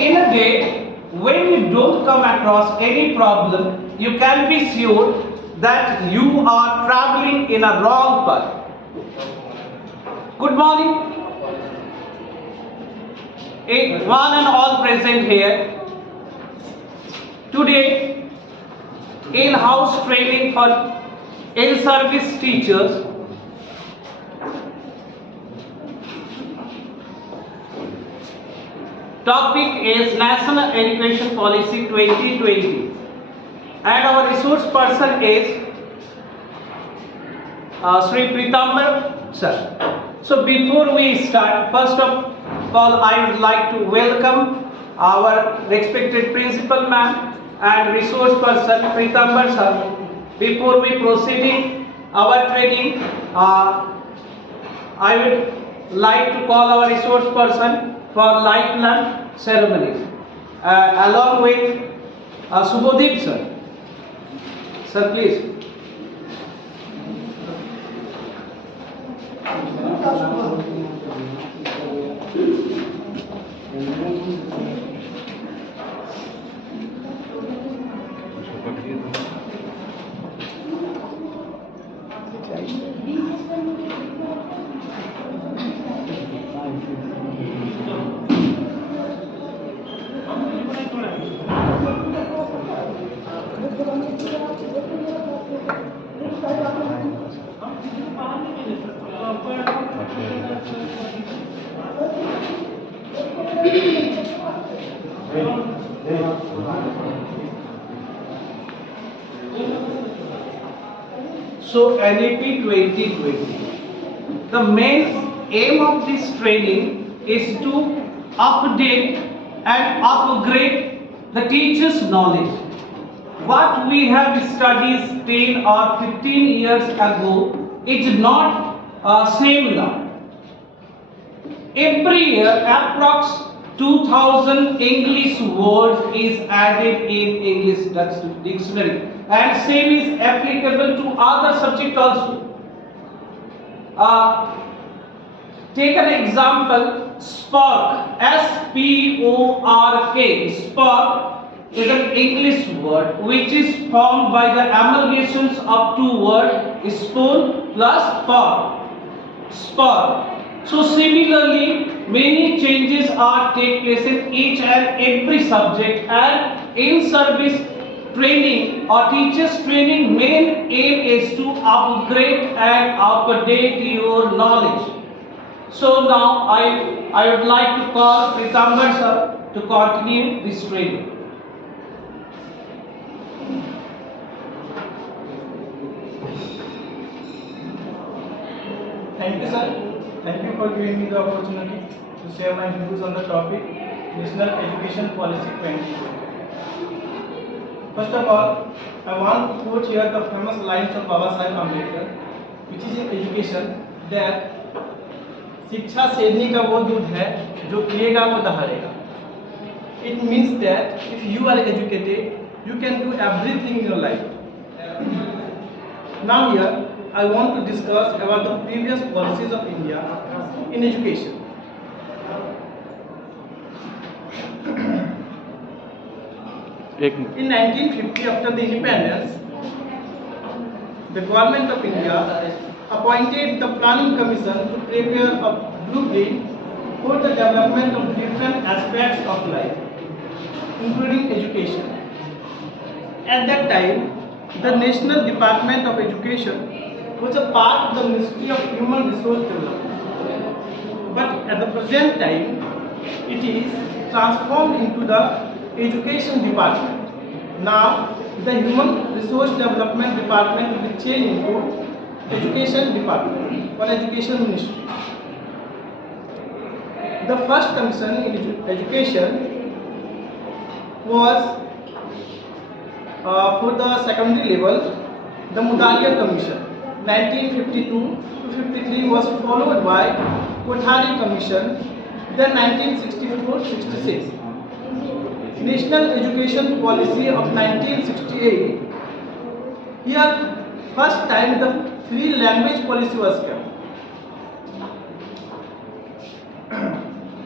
in a day, when you don't come across any problem, you can be sure that you are traveling in a wrong path. Good morning, one and all present here. Today, in-house training for in-service teachers. Topic is National Education Policy 2020, and our resource person is Sri Pritambar sir. So before we start, first of all, I would like to welcome our respected principal ma'am and resource person Pritambar sir. Before we proceeding our training, I would like to call our resource person for light lunch ceremony, along with Subodip sir. Sir, please. So NEP 2020, the main aim of this training is to update and upgrade the teacher's knowledge. What we have studied 10 or 15 years ago is not same now. Every year approx 2000 English words is added in English dictionary, and same is applicable to other subject also. Take an example, spark, S-P-O-R-K. Spark is an English word which is formed by the amalgamations of two words, spoon plus fork. Spark. So similarly, many changes are take place in each and every subject, and in service training or teachers training main aim is to upgrade and update your knowledge. So now I would like to call Pritambar sir to continue this training. Thank you, sir. Thank you for giving me the opportunity to share my views on the topic National Education Policy 2020. First of all, I want to quote here the famous lines of Baba Saheb Ambedkar, which is in education that शिक्षा सेधनी का वो दूध है जो पिएगा वो दहाड़ेगा. It means that if you are educated, you can do everything in your life. Now here, I want to discuss about the previous policies of India in education. In 1950, after the independence, the government of India appointed the Planning Commission to prepare a blueprint for the development of different aspects of life, including education. At that time, the National Department of Education was a part of the Ministry of Human Resource Development. But at the present time, it is transformed into the Education Department. Now, the Human Resource Development Department will be changed into Education Department or Education Ministry. The first commission in education was for the secondary level, the Mudaliar Commission. 1952 to 53 was followed by Kothari Commission, then 1964-66. National Education Policy of 1968. Here, first time the three language policy was kept.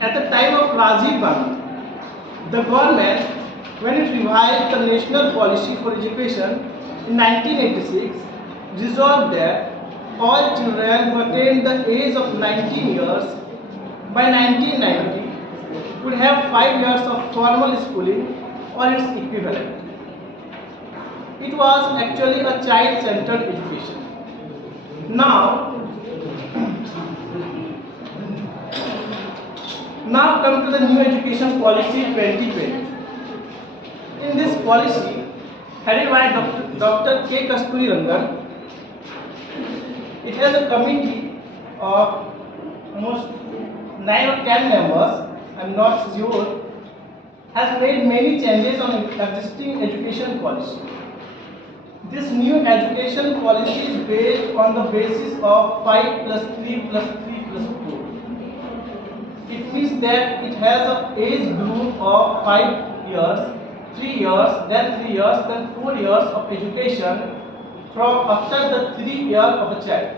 At the time of Rajiv Gandhi, The government, when it revised the national policy for education in 1986, resolved that all children who attained the age of 19 years by 1990 would have 5 years of formal schooling or its equivalent. It was actually a child-centered education. Now come to the new education policy 2020. In this policy, headed by Dr. K. Kasturirangan, it has a committee of almost 9 or 10 members, I am not sure, has made many changes on existing education policy. This new education policy is based on the basis of 5 plus 3 plus 3 plus 4. It means that it has an age group of 5 years, 3 years, then 3 years, then 4 years of education from after the 3 years of a child.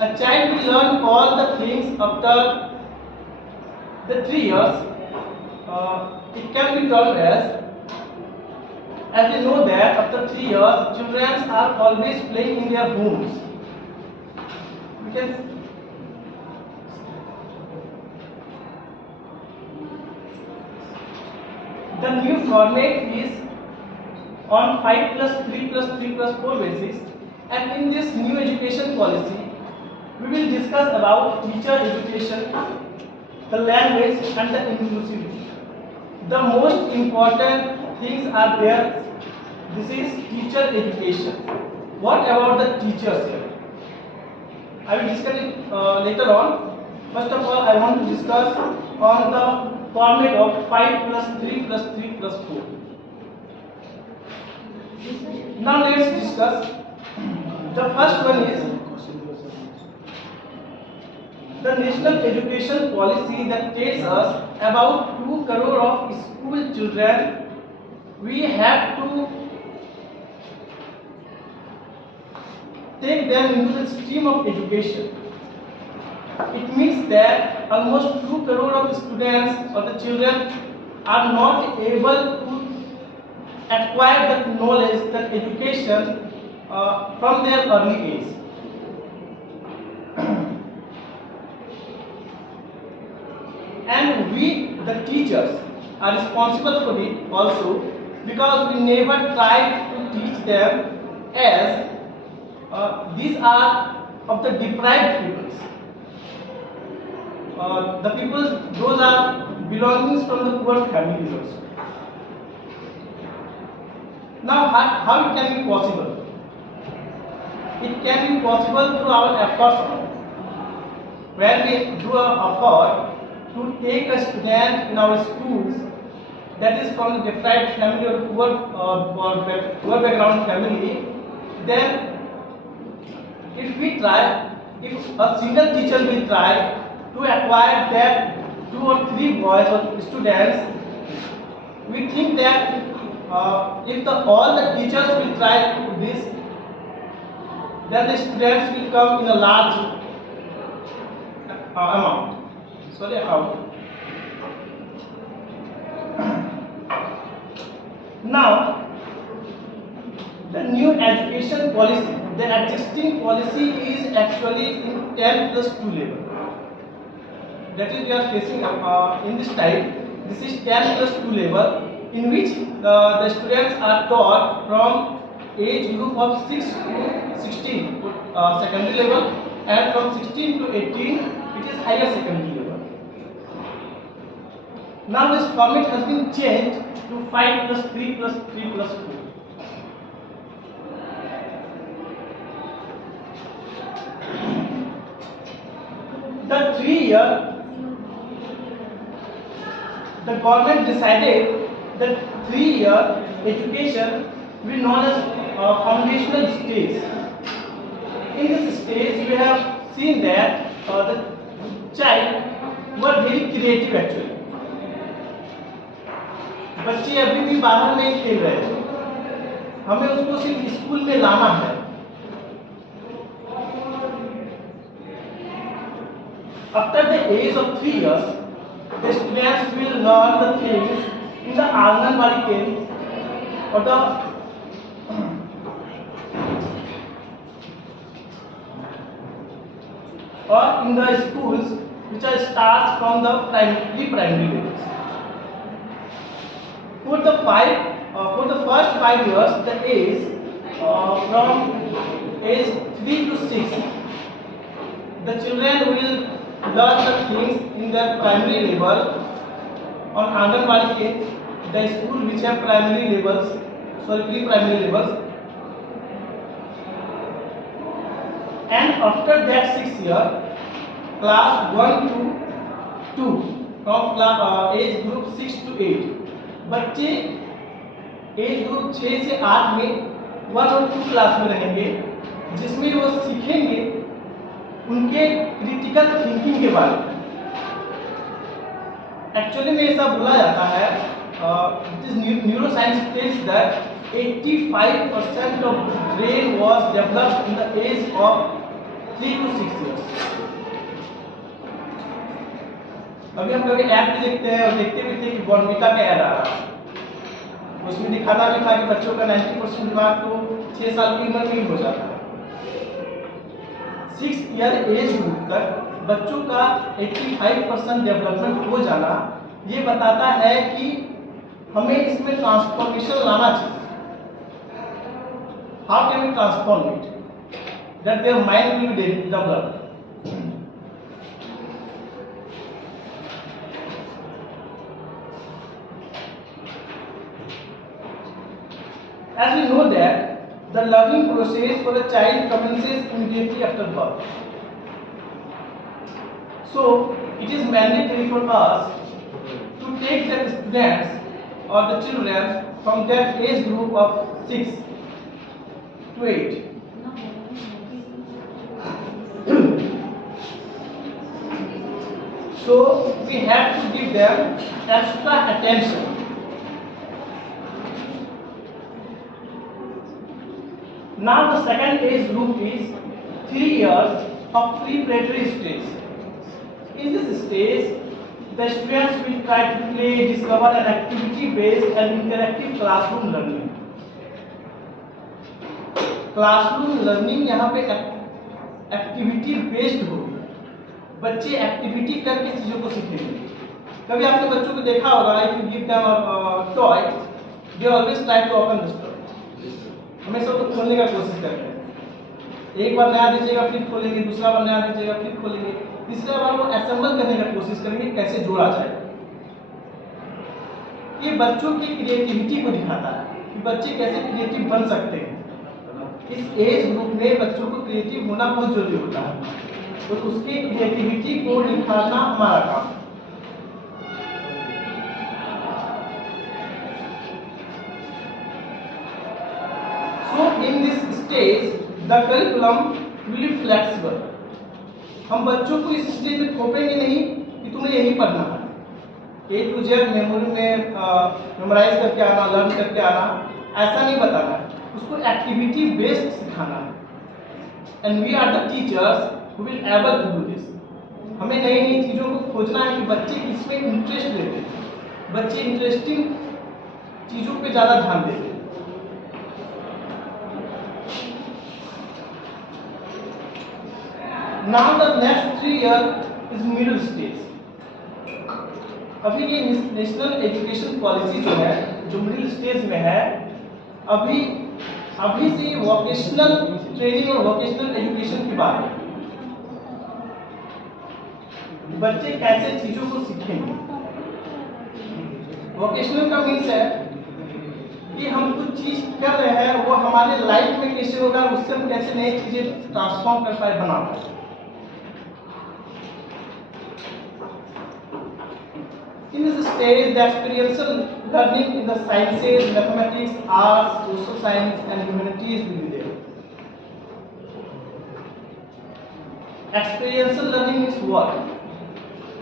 A child will learn all the things after the 3 years. It can be termed as we know that after 3 years, children are always playing in their homes. The new format is on 5 plus 3 plus 3 plus 4 basis, and in this new education policy, we will discuss about teacher education, the language and the inclusivity. The most important things are there. This is teacher education. What about the teachers here? I will discuss it later on. First of all, I want to discuss on the format of 5 plus 3 plus 3 plus 4. Now let's discuss. The first one is the national education policy that tells us about 2 crore of school children we have to take them into the stream of education. It means that almost 2 crore of students or the children are not able to acquire that knowledge, that education from their early age. And we, the teachers, are responsible for it also, because we never try to teach them, as these are of the deprived peoples. The peoples, those are belongings from the poor families also. Now, how it can be possible? It can be possible through our efforts. When we do an effort to take a student in our schools that is from the deprived family or poor background family, then if a single teacher will try to acquire that 2 or 3 boys or students, we think that if all the teachers will try to do this, then the students will come in a large amount. Now, the new education policy, the existing policy is actually in 10 plus 2 level. That is, we are facing in this type. This is 10 plus 2 level, in which the students are taught from age group of 6 to 16, secondary level, and from 16 to 18, it is higher secondary level. Now this format has been changed to 5 plus 3 plus 3 plus 4. The 3 year, the government decided that 3 year education will be known as foundational stage. In this stage, we have seen that the child were very creative actually. बच्चे अभी भी बाहर नहीं खेल रहे हैं, हमें उसको सिर्फ स्कूल में लाना है. After the age of 3 years, the students will learn the things in the Anganwadi camp or the or in the schools which are starts from the primary levels. For the first 5 years, the age from age 3 to 6, the children will learn the things in their primary level on Anganwadi camp, the school which have pre-primary levels. And after that 6 year, class 1 to 2, from age group 6 to 8, बच्चे age group 6 से 8 में 1 और 2 क्लास में रहेंगे, जिसमें वो सीखेंगे उनके क्रिटिकल थिंकिंग के बारे में. एक्चुअली में ऐसा बोला जाता है, neuroscience tells that 85% of brain was developed in the age of 3 to 6 years. अभी हम कभी ऐप भी देखते हैं और देखते भी थे कि बॉर्नविटा का ऐड आ रहा है, उसमें दिखाता भी था कि बच्चों का 90% दिमाग तो 6 साल की उम्र में ही हो जाता है. 6 ईयर एज ग्रुप तक बच्चों का 85% डेवलपमेंट हो जाना ये बताता है कि हमें इसमें ट्रांसफॉर्मेशन लाना चाहिए. How can we transform it that their mind will be developed. As we know that the learning process for a child commences immediately after birth. So it is mandatory for us to take the students or the children from their age group of 6 to 8. So we have to give them extra attention. Now the second age group is 3 years of preparatory stage. In this stage, the students will try to play, discover an activity-based and interactive classroom learning. Classroom learning यहाँ पे activity-based होगी. बच्चे एक्टिविटी करके चीजों को सीखेंगे. कभी आपने बच्चों को देखा होगा, if you give them a toy, they always try to open this toy. हमेशा तो खोलने का कोशिश करते हैं. एक बार नया दीजिएगा फिर खोलेंगे, दूसरा बार नया दीजिएगा फिर खोलेंगे, तीसरा बार वो असेंबल करने का कोशिश करेंगे कैसे जोड़ा जाए. ये बच्चों की क्रिएटिविटी को दिखाता है कि बच्चे कैसे क्रिएटिव बन सकते हैं. इस एज ग्रुप में बच्चों को क्रिएटिव होना बहुत जरूरी होता है, तो उसकी क्रिएटिविटी को दिखाना हमारा काम. So in this stage, the curriculum will be flexible. हम बच्चों को इस स्टेज में थोपेंगे नहीं कि तुम्हें यही पढ़ना है, A to Z मेमोरी में मेमोराइज करके आना, लर्न करके आना, ऐसा नहीं बताना है. उसको एक्टिविटी बेस्ड सिखाना है. And we are the teachers who will able to do this. हमें नई नई चीज़ों को खोजना है कि बच्चे किसमें इंटरेस्ट लेते हैं. बच्चे इंटरेस्टिंग चीज़ों पे ज़्यादा ध्यान देते हैं. Now the next 3 year is middle stage. अभी ये नेशनल एजुकेशन पॉलिसी जो है, जो मिडिल स्टेज में है, अभी से वोकेशनल ट्रेनिंग और वोकेशनल एजुकेशन की बात है. बच्चे कैसे चीजों को सीखेंगे. वोकेशनल का मीन्स है कि हम कुछ चीज कर रहे हैं, वो हमारे लाइफ में कैसे होगा, उससे हम कैसे नई चीजें ट्रांसफॉर्म कर पाए, बना पाए. In this stage, the experiential learning in the sciences, mathematics, arts, social science, and humanities will be there. Experiential learning is what?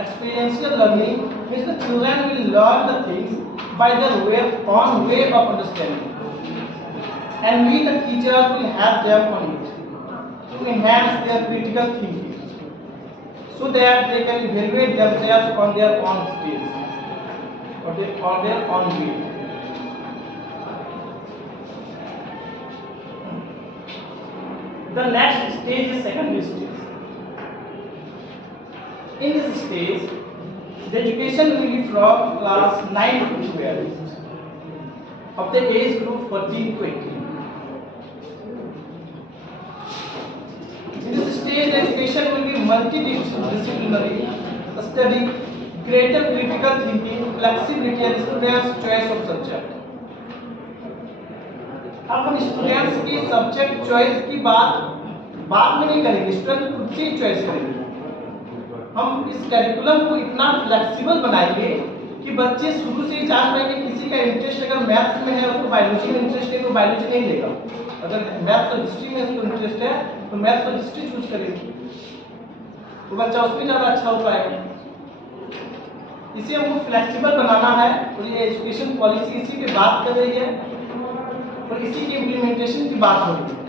Experiential learning means the children will learn the things by their own way of understanding, and we, the teachers, will help them on it to enhance their critical thinking, so that they can evaluate themselves on their own stage. or their own way. The next stage is secondary stage. In this stage, the education will be from class 9 to 12 of the age group 14 to 18. In this stage, the education will be multidisciplinary, study, greater critical thinking, flexibility and students' choice of subject. अब हम स्टूडेंट्स की subject choice की बात में नहीं करेंगे, स्टूडेंट खुद से चॉइस करेंगे। हम इस करिकुलम को इतना फ्लेक्सिबल बनाएंगे कि बच्चे शुरू से ही जान पाएंगे। किसी का इंटरेस्ट अगर मैथ्स में है, उसको बायोलॉजी में इंटरेस्ट है तो बायोलॉजी नहीं लेगा। अगर मैथ्स और हिस्ट्री में उसको इंटरेस्ट है तो मैथ्स और हिस्ट्री चूज करेगा, तो बच्चा उसमें ज़्यादा अच्छा हो पाएगा। इसे हमको फ्लेक्सिबल बनाना है और ये एजुकेशन पॉलिसी इसी पे बात कर रही है और इसी की इम्प्लीमेंटेशन की बात हो रही है।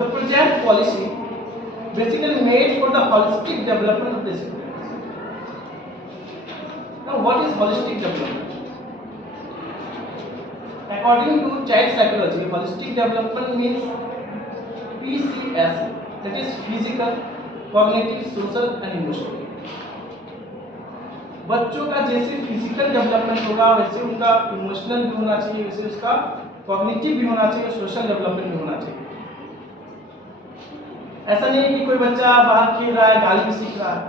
The project policy basically made for the holistic development of the students. Now, what is holistic development? According to child psychology, holistic development means PCS, that is physical, cognitive, social and emotional. बच्चों का जैसे physical development होगा वैसे उनका इमोशनल भी होना चाहिए, वैसे उसका कॉग्निटिव भी होना चाहिए, सोशल डेवलपमेंट भी होना चाहिए। ऐसा नहीं है कि कोई बच्चा बाहर खेल रहा है, गाली भी सीख रहा है,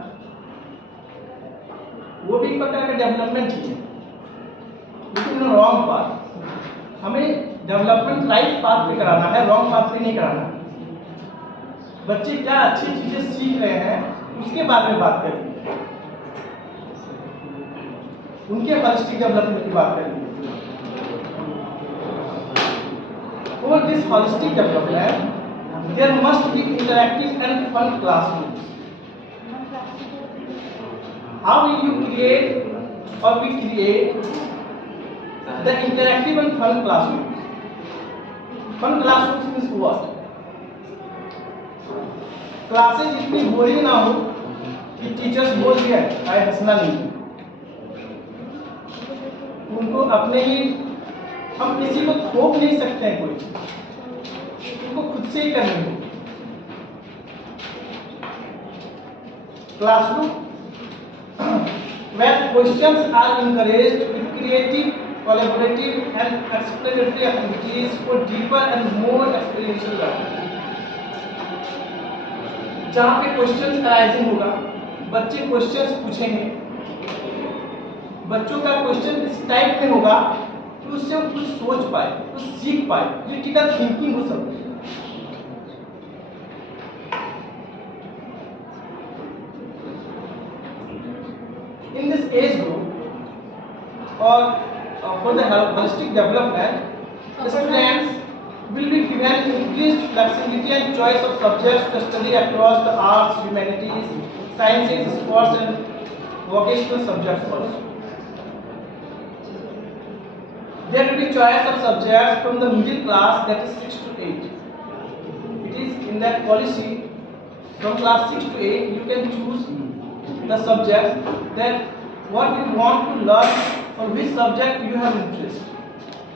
वो भी एक प्रकार का डेवलपमेंट ही है, लेकिन रॉन्ग पाथ। हमें डेवलपमेंट राइट पाथ पे कराना है, रॉन्ग पाथ पे नहीं कराना। बच्चे क्या अच्छी चीजें सीख रहे हैं उसके बारे में बात करेंगे, उनके होलिस्टिक डेवलपमेंट की बात करेंगे। For this holistic development, there must be interactive and fun classrooms. How will you create or we create the interactive and fun classrooms? Fun classrooms means what? Classes इतनी बोरिंग ना हो कि टीचर्स बोल दिया है हंसना नहीं, उनको अपने ही, हम किसी को थोप नहीं सकते हैं कोई, उनको खुद से ही करनी होगी। Classroom where questions are encouraged with creative, collaborative and explanatory activities for deeper and more experiential learning. जहाँ पे क्वेश्चंस अराइजिंग होगा, बच्चे क्वेश्चंस पूछेंगे, बच्चों का क्वेश्चन इस टाइप में होगा कि उससे वो कुछ सोच पाए, कुछ सीख पाए, क्रिटिकल थिंकिंग हो सकती है। In this age group or for the holistic development, the students will be given increased flexibility and choice of subjects to study across the arts, humanities, sciences, sports and vocational subjects also. There will be choice of subjects from the middle class, that is 6 to 8. It is in that policy from class 6 to 8 you can choose the subjects that what you want to learn or which subject you have interest.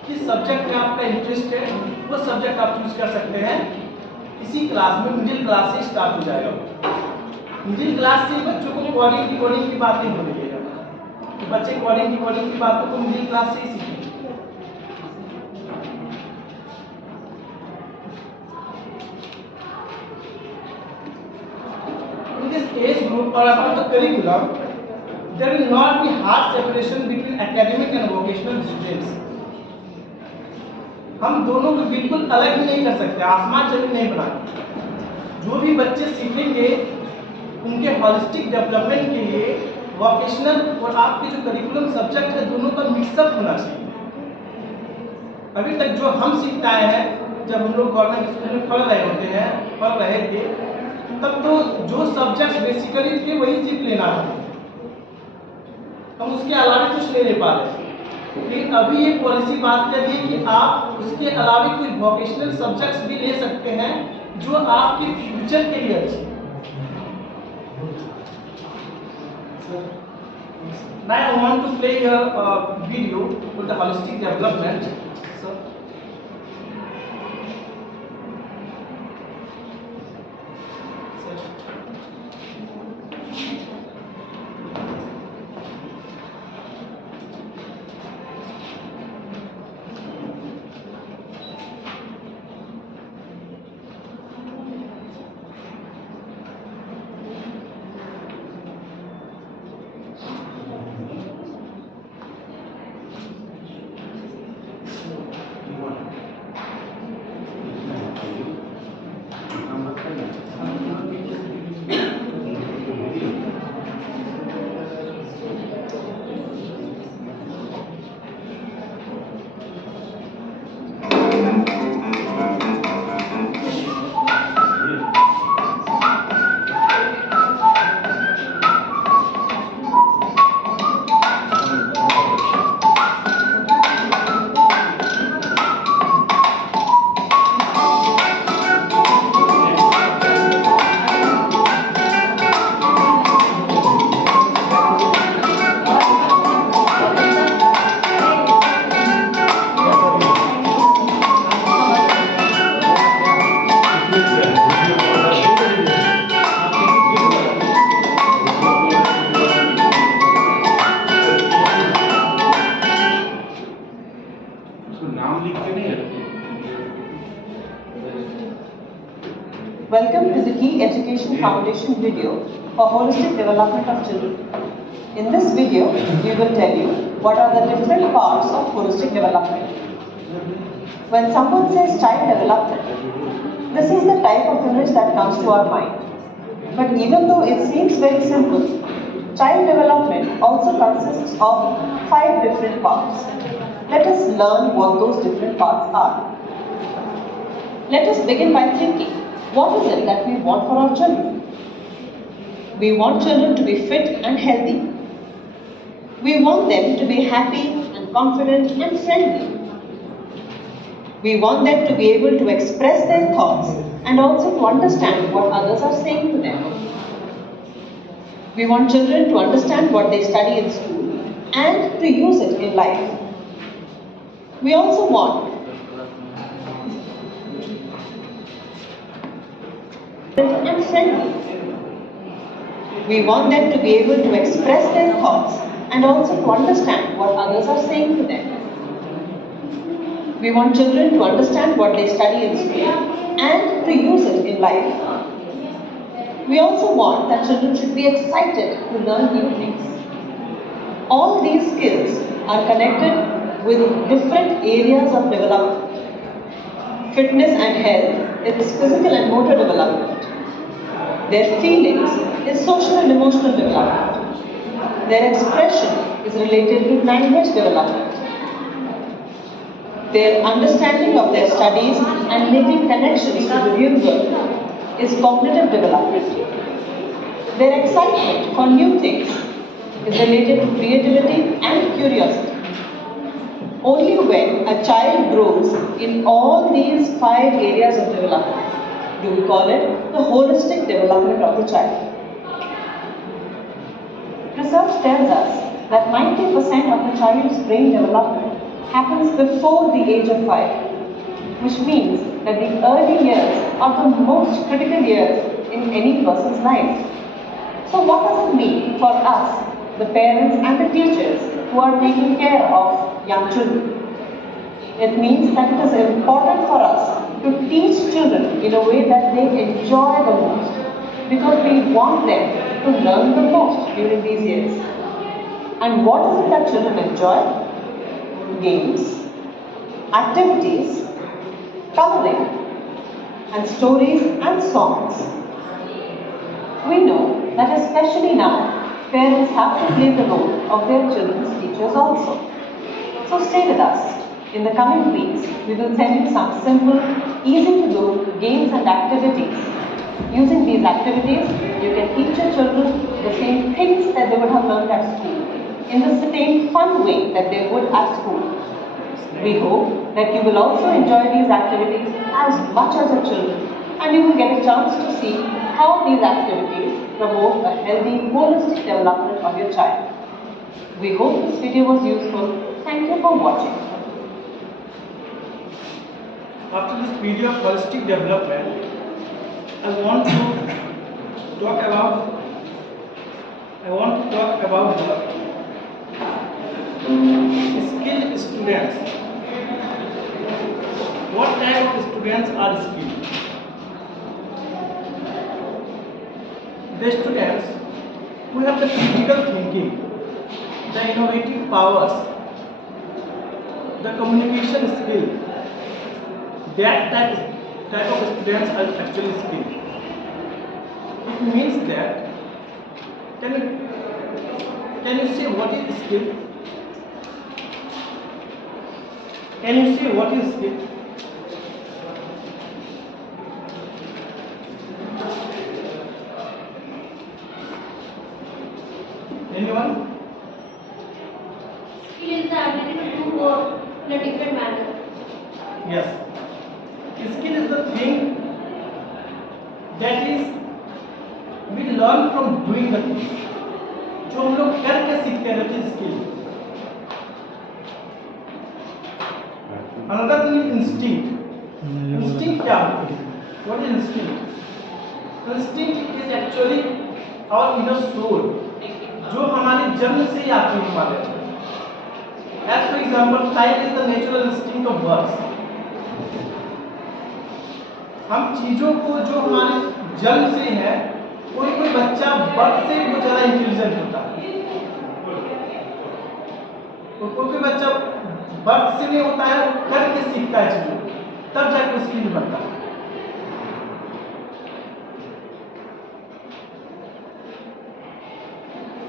किस सब्जेक्ट में आपका इंटरेस्ट है वो सब्जेक्ट आप चूज कर सकते हैं। इसी क्लास में मिडिल क्लास से स्टार्ट हो जाएगा। मिडिल क्लास से बच्चों को कोडिंग की बातें हो रही है, तो बच्चे कोडिंग की बातों को मिडिल क्लास से ही सीखेंगे। In this age group or about the curriculum, there will not be hard separation between academic and vocational students. हम दोनों को बिल्कुल अलग ही नहीं कर सकते, आसमान जमीन नहीं बनाते। जो भी बच्चे सीखेंगे उनके होलिस्टिक डेवलपमेंट के लिए वोकेशनल और आपके जो करिकुलम सब्जेक्ट है दोनों का मिक्सअप होना चाहिए। अभी तक जो हम सीखते आए हैं, जब हम लोग गवर्नमेंट स्कूल में पढ़ रहे थे तब तो जो सब्जेक्ट बेसिकली थे वही सीख लेना था, हम उसके अलावा कुछ नहीं ले पा रहे। लेकिन अभी ये पॉलिसी बात कर रही है कि आप उसके अलावा कोई वोकेशनल सब्जेक्ट्स भी ले सकते हैं जो आपके फ्यूचर के लिए अच्छे। Now I want to play a video with the holistic development. So, Welcome to the Key Education Foundation video for holistic development of children. In this video, we will tell you what are the different parts of holistic development. When someone says child development, this is the type of image that comes to our mind. But even though it seems very simple, child development also consists of 5 different parts. Let us learn what those different parts are. Let us begin by thinking, what is it that we want for our children? We want children to be fit and healthy. We want them to be happy and confident and friendly. We want them to be able to express their thoughts and also to understand what others are saying to them. We want children to understand what they study in school and to use it in life. We also want and friendly. We want them to be able to express their thoughts and also to understand what others are saying to them. We want children to understand what they study in school and to use it in life. We also want that children should be excited to learn new things. All these skills are connected with different areas of development. Fitness and health is physical and motor development. Their feelings is social and emotional development. Their expression is related to language development. Their understanding of their studies and making connections to the real world is cognitive development. Their excitement for new things is related to creativity and curiosity. Only when a child grows in all these 5 areas of development do we call it the holistic development of the child. Research tells us that 90% of the child's brain development happens before the age of 5, which means that the early years are the most critical years in any person's life. So what does it mean for us, the parents and the teachers who are taking care of young children? It means that it is important for us to teach children in a way that they enjoy the most, because we want them to learn the most during these years. And what is it that children enjoy? Games, activities, coloring, and stories and songs. We know that especially now, parents have to play the role of their children's teachers also. So stay with us. In the coming weeks, we will send you some simple, easy to do games and activities. Using these activities, you can teach your children the same things that they would have learned at school, in the same fun way that they would at school. We hope that you will also enjoy these activities as much as your children, and you will get a chance to see how these activities promote a healthy, holistic development of your child. We hope this video was useful. Thank you for watching. After this video of holistic development, I want to talk about the skilled students. What type of students are skilled? The students who have the critical thinking, the innovative powers, the communication skill. That type of students are actually skilled. It means that, can you say what is skill? Can you say what is skill? Anyone? Skill is the ability to do work in a different manner. Yes. Skill is the thing that is we learn from doing the thing. जो हम लोग करके सीखते हैं, that is skill. Another thing is instinct. Instinct क्या होता है? What is instinct? Instinct is actually our inner soul, जो हमारे जन्म से ही आती है हमारे अंदर. As for example, flight is the natural instinct of birds. हम चीजों को जो हमारे जन्म से है, कोई बच्चा बर्थ से बहुत ज्यादा इंटेलिजेंट होता है, तो कोई बच्चा बर्थ से नहीं होता है, वो करके सीखता है चीजों को, तब जाके स्किल बनता है.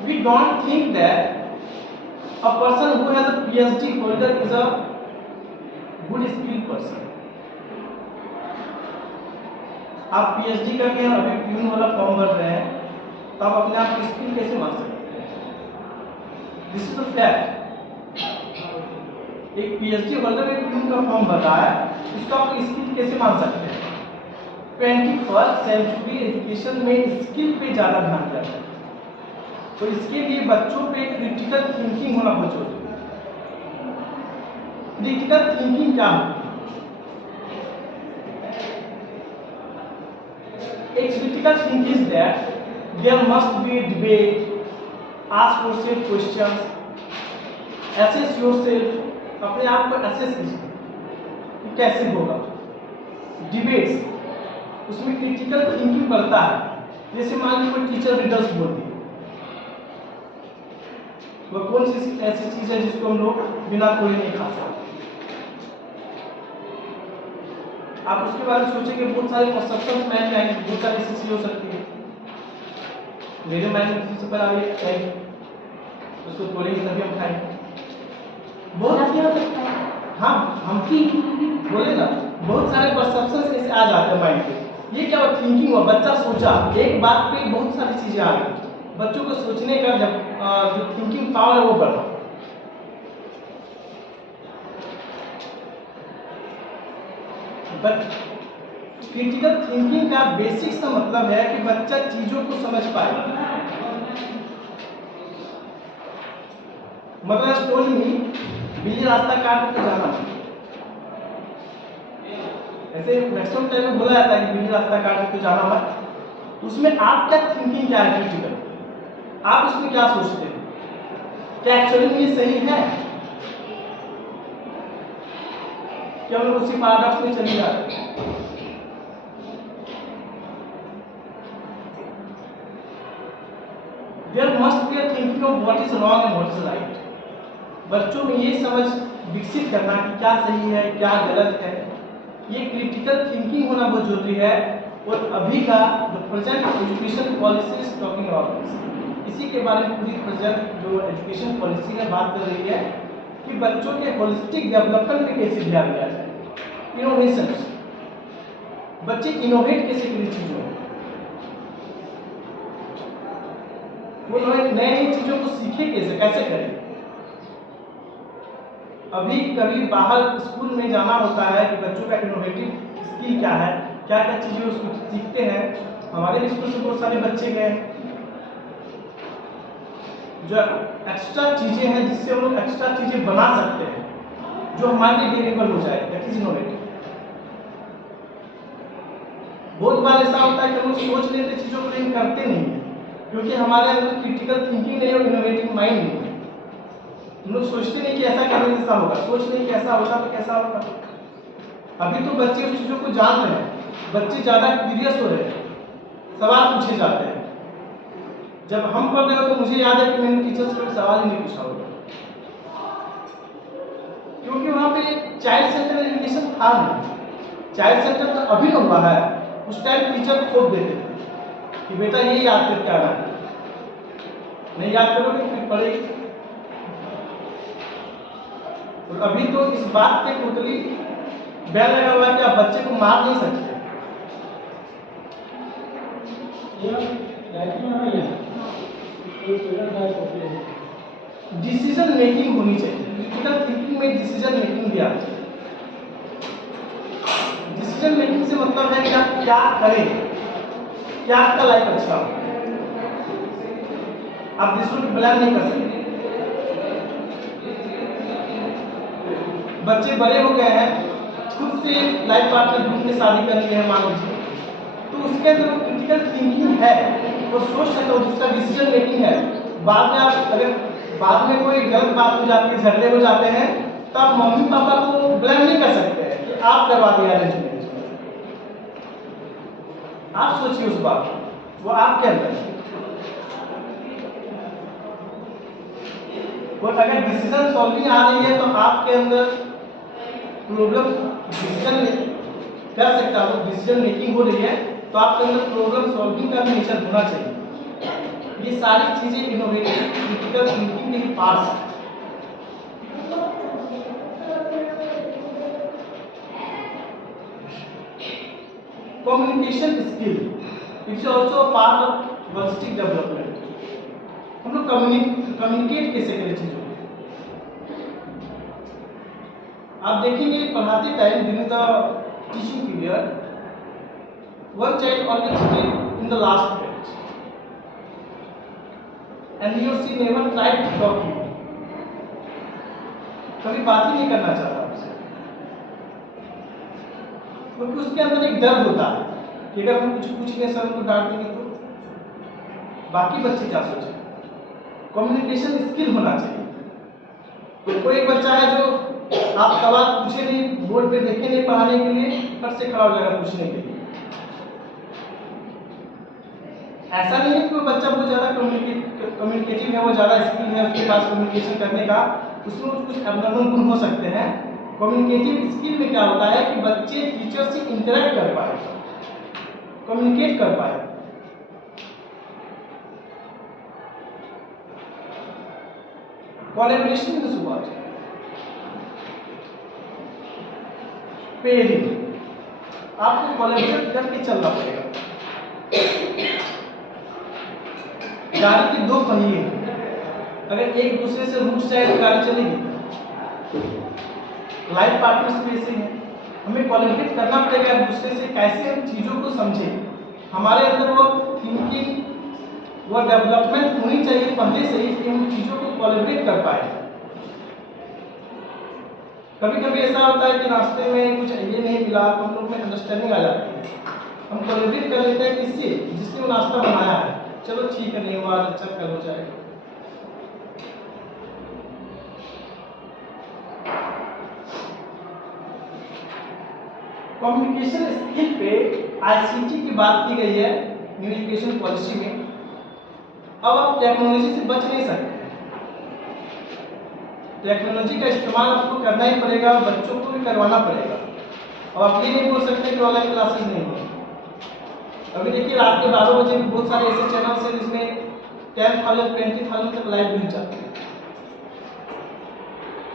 We don't think that a person who has a PhD holder is a good skilled person. आप PhD करके अभी प्यून वाला फॉर्म भर रहे हैं, तो आप अपने आप की स्किल कैसे मान सकते हैं? This is the fact. एक PhD होल्डर एक प्यून का फॉर्म भर रहा है, उसका आप स्किल कैसे मान सकते हैं? 21st सेंचुरी एजुकेशन में स्किल पे ज़्यादा ध्यान दिया जाता है, तो इसके लिए बच्चों पे क्रिटिकल थिंकिंग होना बहुत जरूरी है. क्रिटिकल थिंकिंग क्या होती है? A critical thinking is that there must be a debate, ask yourself questions, assess yourself, अपने आप को assess कीजिए कि कैसे होगा. Debates, उसमें critical thinking करता है. जैसे मान लीजिए कोई टीचर रिडल्स बोलती है, वह कौन सी ऐसी चीज है जिसको हम लोग बिना कोई नहीं खा सकते. आप उसके बारे में सोचेंगे, बहुत सारे परसेप्शंस माइंड में आएंगे, बहुत सारी चीजें हो सकती है. मेरे माइंड में किसी से पर आ रही है, उसको तोड़ेंगे तभी हम खाएंगे. बहुत हो सकता है. हाँ, हम की बोले ना, बहुत सारे परसेप्शंस ऐसे आ जाते हैं माइंड पे. ये क्या हुआ? थिंकिंग हुआ. बच्चा सोचा, एक बात पे बहुत सारी चीजें आ गई. बच्चों को सोचने का जब जो थिंकिंग पावर है वो बढ़ा. बट क्रिटिकल थिंकिंग का बेसिक सा मतलब है कि बच्चा चीजों को समझ पाए. मतलब टोल में बिल्ली रास्ता काट के जाना, ऐसे मैक्सिमम टाइम में बोला जाता है कि बिल्ली रास्ता काट के जाना मत. उसमें आप क्या थिंकिंग क्या है क्रिटिकल? आप उसमें क्या सोचते हैं? क्या एक्चुअली में ये सही है? क्या हम लोग उसी पैराडॉक्स में चले जा रहे हैं? There must be a thinking of what is wrong and what is right. बच्चों में ये समझ विकसित करना कि क्या सही है क्या गलत है, ये क्रिटिकल थिंकिंग होना बहुत जरूरी है. और अभी का जो present education policy is talking about this. इसी के बारे में पूरी प्रेजेंट जो एजुकेशन पॉलिसी है बात कर रही है कि बच्चों के होलिस्टिक डेवलपमेंट पे कैसे ध्यान दिया जाए. इनोवेशन, बच्चे इनोवेट कैसे करें चीजों में, वो नई नई चीजों को सीखे कैसे करें. अभी कभी बाहर स्कूल में जाना होता है कि बच्चों का इनोवेटिव स्किल क्या है, क्या क्या चीजें उसको सीखते हैं, हमारे स्कूल से बहुत सारे बच्चे गए हैं, जो एक्स्ट्रा चीजें हैं जिससे हम लोग एक्स्ट्रा चीजें बना सकते हैं, जो हमारे लिए वेरिएबल हो जाए, दैट इज इनोवेटिव। बहुत बार ऐसा होता है कि हम लोग सोच लेते चीजों को लेकिन करते नहीं है, क्योंकि हमारे अंदर क्रिटिकल थिंकिंग नहीं और इनोवेटिव माइंड नहीं है। हम लोग सोचते नहीं कि ऐसा करने से ऐसा होगा, सोच नहीं कि ऐसा होगा तो कैसा होगा। अभी तो बच्चे उस चीजों को जान रहे हैं, बच्चे ज्यादा क्यूरियस हो रहे हैं, सवाल पूछे जाते हैं। जब हम पढ़ रहे हो तो मुझे याद है कि मैंने टीचर से कोई सवाल ही नहीं पूछा होगा, क्योंकि वहाँ पे चाइल्ड सेंटर एजुकेशन था नहीं। चाइल्ड सेंटर तो अभी तो हुआ है, उस टाइम टीचर खोप देते थे कि बेटा ये याद करके आना है, नहीं याद करोगे फिर पढ़ेगी। और अभी तो इस बात पे टोटली बैन लगा हुआ है कि आप बच्चे को मार नहीं सकते। डिसीजन मेकिंग होनी चाहिए, क्रिटिकल थिंकिंग में डिसीजन मेकिंग भी आनी चाहिए। डिसीजन मेकिंग से मतलब है कि आप क्या करें, क्या आपका लाइफ अच्छा हो। आप दूसरों को ब्लेम नहीं कर सकते। बच्चे बड़े हो गए हैं, खुद से लाइफ पार्टनर ढूंढ के शादी कर लिए हैं मान लीजिए, तो उसके अंदर क्रिटिकल थिंकिंग है, वो सोच सकता है, उसका डिसीजन मेकिंग है। बाद में आप अगर बाद में कोई गलत बात हो जाती है, झगड़े हो जाते हैं, तो आप मम्मी पापा को ब्लेम नहीं कर सकते हैं कि आप करवा दिया अरेंज मैरिज। आप सोचिए उस बात को, वो आपके अंदर है। और अगर डिसीजन सॉल्विंग आ रही है तो आपके अंदर प्रॉब्लम डिसीजन कर सकता है, डिसीजन मेकिंग हो रही है तो आपके अंदर प्रॉब्लम सॉल्विंग का भी नेचर होना चाहिए। ये सारी चीजें इनोवेटिव क्रिटिकल थिंकिंग के ही पार्ट्स हैं। Communication skill it's also a part of holistic development. हम लोग कम्युनिकेट कैसे करें चीजों को। आप देखेंगे पढ़ाते time during the teaching period, one child always sit in the last bench and he or she never tried to talk to you, कभी बात ही नहीं करना चाहता आपसे, क्योंकि उसके अंदर एक डर होता है कि अगर हम कुछ पूछ लें, सर हमको डांट देंगे तो बाकी बच्चे क्या सोचेंगे। कम्युनिकेशन स्किल होना चाहिए। तो कोई एक बच्चा है जो आप सवाल पूछे नहीं, बोर्ड पे देखे नहीं पढ़ाने के लिए, फट से खड़ा हो जाएगा पूछने के लिए। ऐसा नहीं है कि वो बच्चा बहुत ज्यादा कम्युनिकेटिव है, वो ज्यादा स्किल है उसके पास कम्युनिकेशन करने का, उसमें कुछ एब्नॉर्मल गुण हो सकते हैं। कम्युनिकेटिव स्किल में क्या होता है कि बच्चे टीचर से इंटरेक्ट कर पाए, कम्युनिकेट कर पाए। कोलैबोरेशन इज व्हाट पेयरिंग, आपको कोलैबोरेट करके चलना पड़ेगा। गाड़ी के दो पहिए हैं, अगर एक दूसरे से रुक जाए तो गाड़ी चलेगी। लाइफ पार्टनर्स भी ऐसे हैं, हमें कोलैबोरेट करना पड़ेगा एक दूसरे से, कैसे हम चीजों को समझें। हमारे अंदर वो थिंकिंग, वो डेवलपमेंट होनी चाहिए पहले से ही कि हम चीजों को कोलैबोरेट कर पाए। कभी कभी ऐसा होता है कि रास्ते में कुछ ये नहीं मिला तो हम लोग में अंडरस्टैंडिंग आ जाती है, हम कोलैबोरेट कर लेते हैं किससे, जिसने वो नाश्ता बनाया है, चलो ठीक है नहीं हुआ अच्छा कल हो जाएगा। कम्युनिकेशन स्किल पे आईसीटी की बात की गई है न्यू एजुकेशन पॉलिसी में। अब आप टेक्नोलॉजी से बच नहीं सकते, टेक्नोलॉजी का इस्तेमाल आपको करना ही पड़ेगा, बच्चों को भी करवाना पड़ेगा। और आप ये नहीं बोल सकते कि ऑनलाइन क्लासेस नहीं है। अभी देखिए रात के 12 बजे बहुत सारे ऐसे चैनल्स हैं जिसमें 10,000 20,000 तक लाइव मिल जाते हैं।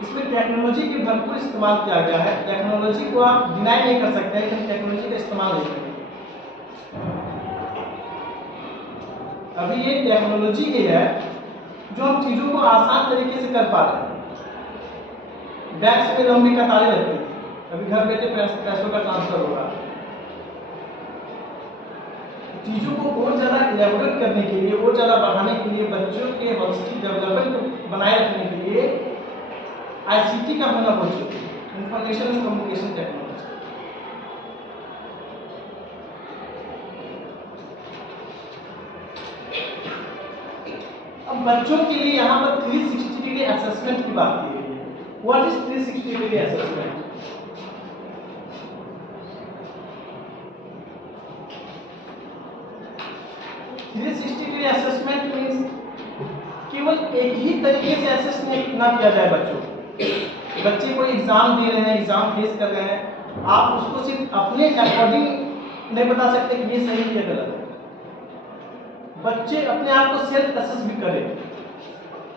इसमें टेक्नोलॉजी के भरपूर इस्तेमाल किया गया है। टेक्नोलॉजी को आप डिनाई नहीं कर सकते कि टेक्नोलॉजी का इस्तेमाल नहीं करेंगे। अभी ये टेक्नोलॉजी ही है जो हम चीजों को आसान तरीके से कर पा रहे हैं। बैंक में लंबी कतारें लगती थी, अभी घर बैठे पैसों का ट्रांसफर होगा। चीज़ों को और ज़्यादा इलेबोरेट करने के लिए, और ज़्यादा बढ़ाने के लिए, बच्चों के होलिस्टिक डेवलपमेंट को बनाए रखने के लिए ICT का होना बहुत जरूरी है, इंफॉर्मेशन एंड कम्युनिकेशन टेक्नोलॉजी। अब बच्चों के लिए यहाँ पर 360 डिग्री असेसमेंट की बात की गई है। What is 360 degree assessment? Assessment means केवल एक ही तरीके से असेस ना किया जाए बच्चों को। बच्चे कोई एग्जाम दे रहे हैं, एग्जाम फेस कर रहे हैं, आप उसको सिर्फ अपने अकॉर्डिंग नहीं बता सकते कि ये सही है गलत है। बच्चे अपने आप को सेल्फ असेस भी करें।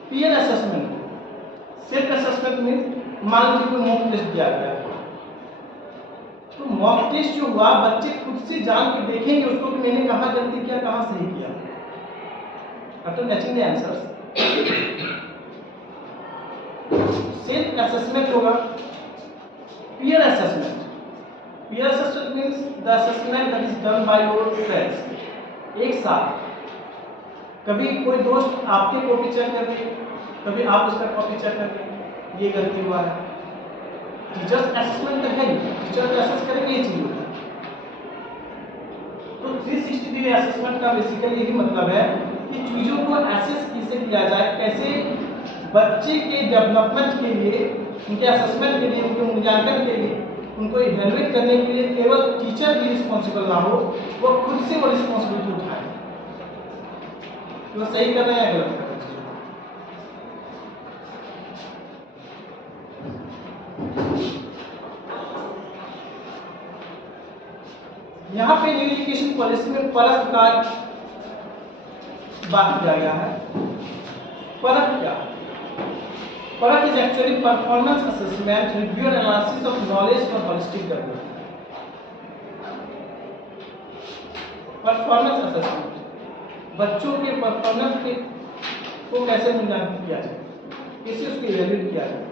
Peer assessment, self assessment means मान लीजिए कोई मॉक टेस्ट दिया गया है, तो मॉक टेस्ट जो हुआ बच्चे खुद से जान के देखेंगे उसको कि मैंने कहाँ गलती किया, कहाँ सही किया। After catching the answers, self assessment होगा। peer assessment, peer assessment means the assessment that is done by your friends। एक साथ कभी कोई दोस्त आपके कॉपी चेक करके, कभी आप उसका कॉपी चेक करके, ये गलती हुआ है। टीचर्स असेसमेंट तो है, टीचर असेस करेंगे ये चीज़ों को। तो 360 डिग्री असेसमेंट का बेसिकली यही मतलब है कि चीज़ों को असेस कैसे किया जाए, कैसे बच्चे के डेवलपमेंट के लिए, उनके असेसमेंट के लिए, उनके मूल्यांकन के लिए, उनको इवैल्यूएट करने के लिए केवल टीचर ही रिस्पॉन्सिबल ना हो, वो खुद से वो रिस्पॉन्सिबिलिटी उठाए कि वो सही कर रहे हैं या गलत कर रहे हैं। यहाँ पे न्यू एजुकेशन पॉलिसी में परख का बात किया गया है। परख क्या? परख is actually performance assessment, review and analysis of knowledge for holistic development. Performance assessment, बच्चों के परफॉर्मेंस के को कैसे मूल्यांकन किया जाए, कैसे उसको इवैल्यूएट किया जाए।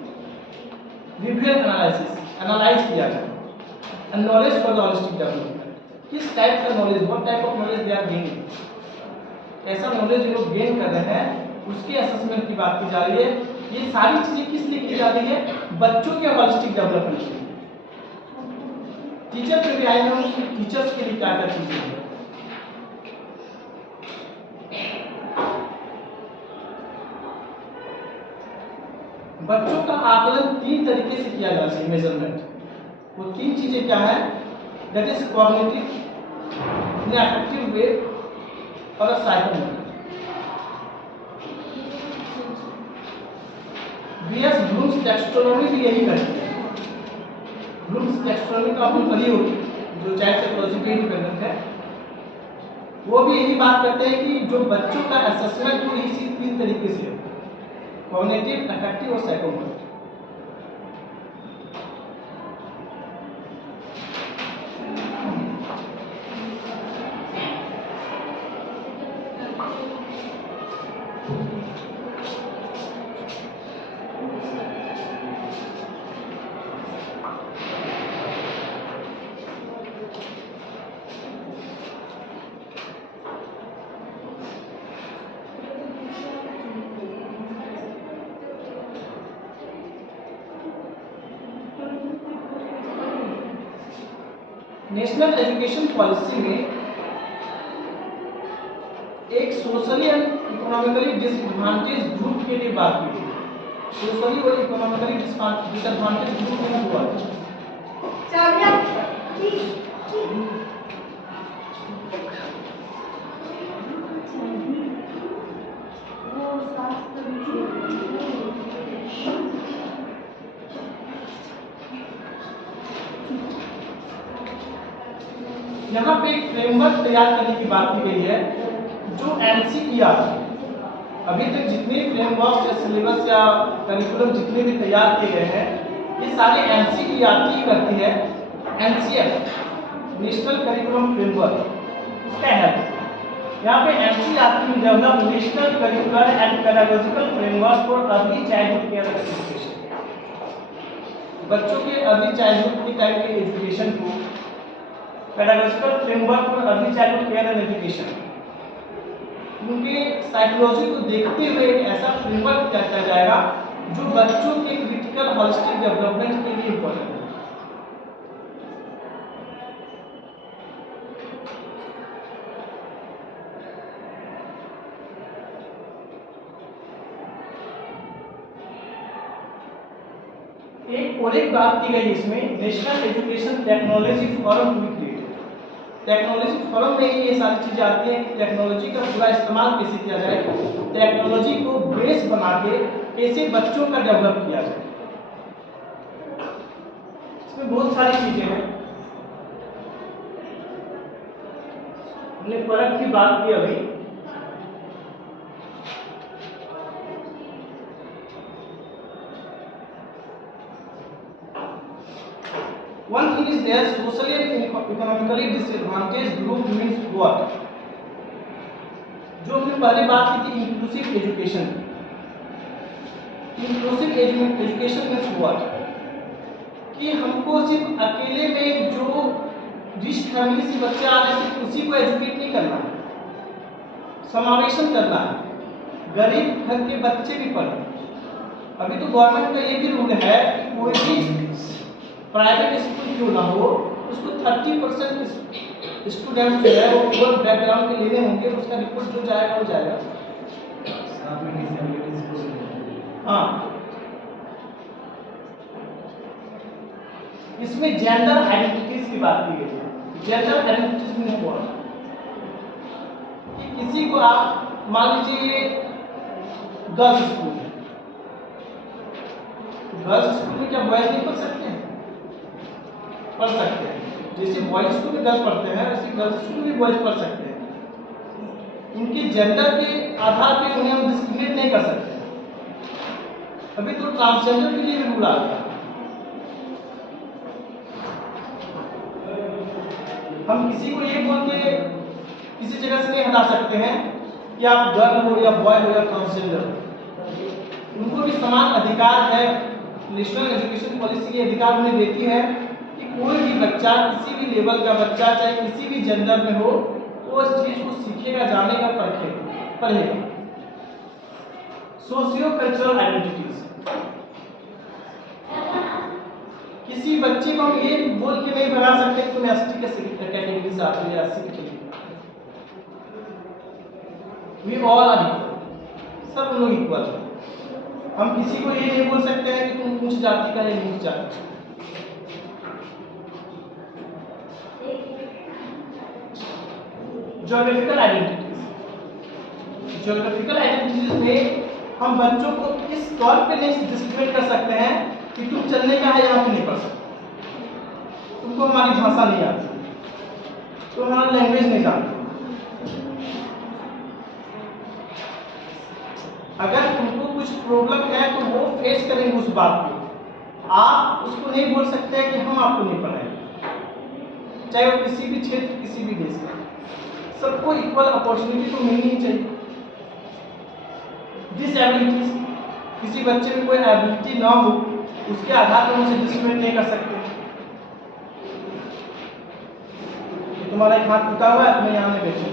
रिव्यू एंड एनालिसिस, एनालाइज किया जाए। And knowledge for the holistic development, किस टाइप का knowledge, what type of knowledge they are gaining, ऐसा नॉलेज जो लोग गेन कर रहे हैं उसके असेसमेंट की बात की जा रही है। ये सारी चीजें किस लिए की जा रही है? बच्चों के होलिस्टिक डेवलपमेंट के लिए। टीचर पे भी आएंगे कि टीचर्स के लिए क्या क्या चीजें हैं। बच्चों का आकलन 3 तरीके से किया जा सकता है, मेजरमेंट। वो 3 चीजें क्या है? That is cognitive, in affective way और साइकोमोटर। बीएस ब्लूम्स टैक्सोनॉमी भी यही करती है। ब्लूम्स टैक्सोनॉमी तो आपने पढ़ी होगी, जो चाइल्ड साइकोलॉजी पे डिपेंडेंट है। वो भी यही बात करते हैं कि जो बच्चों का असेसमेंट वो इसी 3 तरीके से है, कॉग्निटिव, अफेक्टिव और साइकोमोटर। नेशनल एजुकेशन पॉलिसी में एक socially and economically disadvantage group के लिए बात की गई। सोशली और इकोनॉमिकली डिसएडवांटेज ग्रुप में हुआ यहाँ पे एक फ्रेमवर्क तैयार करने की बात की गई है, जो एनसीईआरटी, अभी तक जितने फ्रेमवर्क या सिलेबस या करिकुलम जितने भी तैयार किए गए हैं, ये सारे एनसीईआरटी करती है। एनसीएफ, नेशनल करिकुलम फ्रेमवर्क, इसका है। यहाँ पे एनसीईआरटी में develop national curricular and pedagogical framework for early childhood care education. बच्चों के अर्ली चाइल्डहुड के टाइम के एजुकेशन को pedagogical framework for early childhood care and education. उनके साइकोलॉजी को देखते हुए एक ऐसा फ्रेमवर्क तैयार किया जाएगा जो बच्चों के क्रिटिकल होलिस्टिक डेवलपमेंट के लिए इम्पोर्टेंट है। एक और एक बात की गई इसमें, national education technology forum to be created. Technology forum में ये सारी चीजें आती हैं कि टेक्नोलॉजी का पूरा इस्तेमाल कैसे किया जाए, टेक्नोलॉजी को बेस बना के कैसे बच्चों का डेवलप किया जाए। इसमें बहुत सारी चीजें हैं। हमने फर्क की बात की अभी, one thing is there, socially and economically disadvantaged group means what? जो हमने पहले बात की थी inclusive education. Inclusive education means what? कि हमको सिर्फ अकेले में जो जिस फैमिली से बच्चे आ रहे हैं सिर्फ उसी को एजुकेट नहीं करना है, समावेशन करना है, गरीब घर के बच्चे भी पढ़ें। अभी तो गवर्नमेंट का ये भी रूल है कि कोई भी प्राइवेट स्कूल क्यों ना हो, उसको 30% स्टूडेंट जो है वो केवल बैकग्राउंड के लेने होंगे, उसका रिपोर्ट जो जाएगा वो जाएगा। हाँ, इसमें जेंडर आइडेंटिटीज की बात की गई है। जेंडर आइडेंटिटीज में हुआ कि किसी को आप मान लीजिए गर्ल्स स्कूल है, गर्ल्स स्कूल में क्या बॉयज नहीं पढ़ सकते हैं? पढ़ सकते हैं। जैसे बॉयज स्कूल में गर्ल्स पढ़ते हैं वैसे गर्ल्स स्कूल में बॉयज पढ़ सकते हैं। उनके जेंडर के आधार पे उन्हें हम डिस्क्रिमिनेट नहीं कर सकते। अभी तो ट्रांसजेंडर के लिए भी रूल आ गया। हम किसी को ये बोल के किसी जगह से नहीं हटा सकते हैं कि आप गर्ल हो या बॉय हो या ट्रांसजेंडर हो। उनको भी समान अधिकार है। नेशनल एजुकेशन पॉलिसी ये अधिकार उन्हें देती है कि कोई भी बच्चा, किसी भी लेवल का बच्चा, चाहे किसी भी जेंडर में हो, वो इस चीज को सीखेगा, जानेगा, पढ़ेगा। सोशियो कल्चरल आइडेंटिटीज, किसी बच्चे को हम ये बोल के नहीं बना सकते कि तुम एसटी कैटेगरी से आते हो या SC category. We all are equal, सब लोग इक्वल हैं। हम किसी को ये नहीं बोल सकते हैं कि तुम उच्च जाति का या नीच जाति। ज्योग्राफिकल आइडेंटिटीज, ज्योग्राफिकल आइडेंटिटीज में हम बच्चों को इस तौर पे नहीं डिस्क्रिमिनेट कर सकते हैं कि तुम चलने का है यहाँ पे नहीं पढ़ सकते, तुमको हमारी भाषा नहीं आती, तो हमारा लैंग्वेज नहीं जानते। अगर तुमको कुछ प्रॉब्लम है तो वो फेस करेंगे उस बात को। आप उसको नहीं बोल सकते हैं कि हम आपको नहीं पढ़ाएंगे, चाहे वो किसी भी क्षेत्र, किसी भी देश का। सबको इक्वल अपॉर्चुनिटी तो मिलनी ही चाहिए। डिसएबिलिटीज, किसी बच्चे में कोई एबिलिटी ना हो उसके आधार पर उसे डिस्क्रिमिनेट नहीं कर सकते। तुम्हारा एक हाथ टूटा हुआ है, तुम्हें यहाँ में बैठे।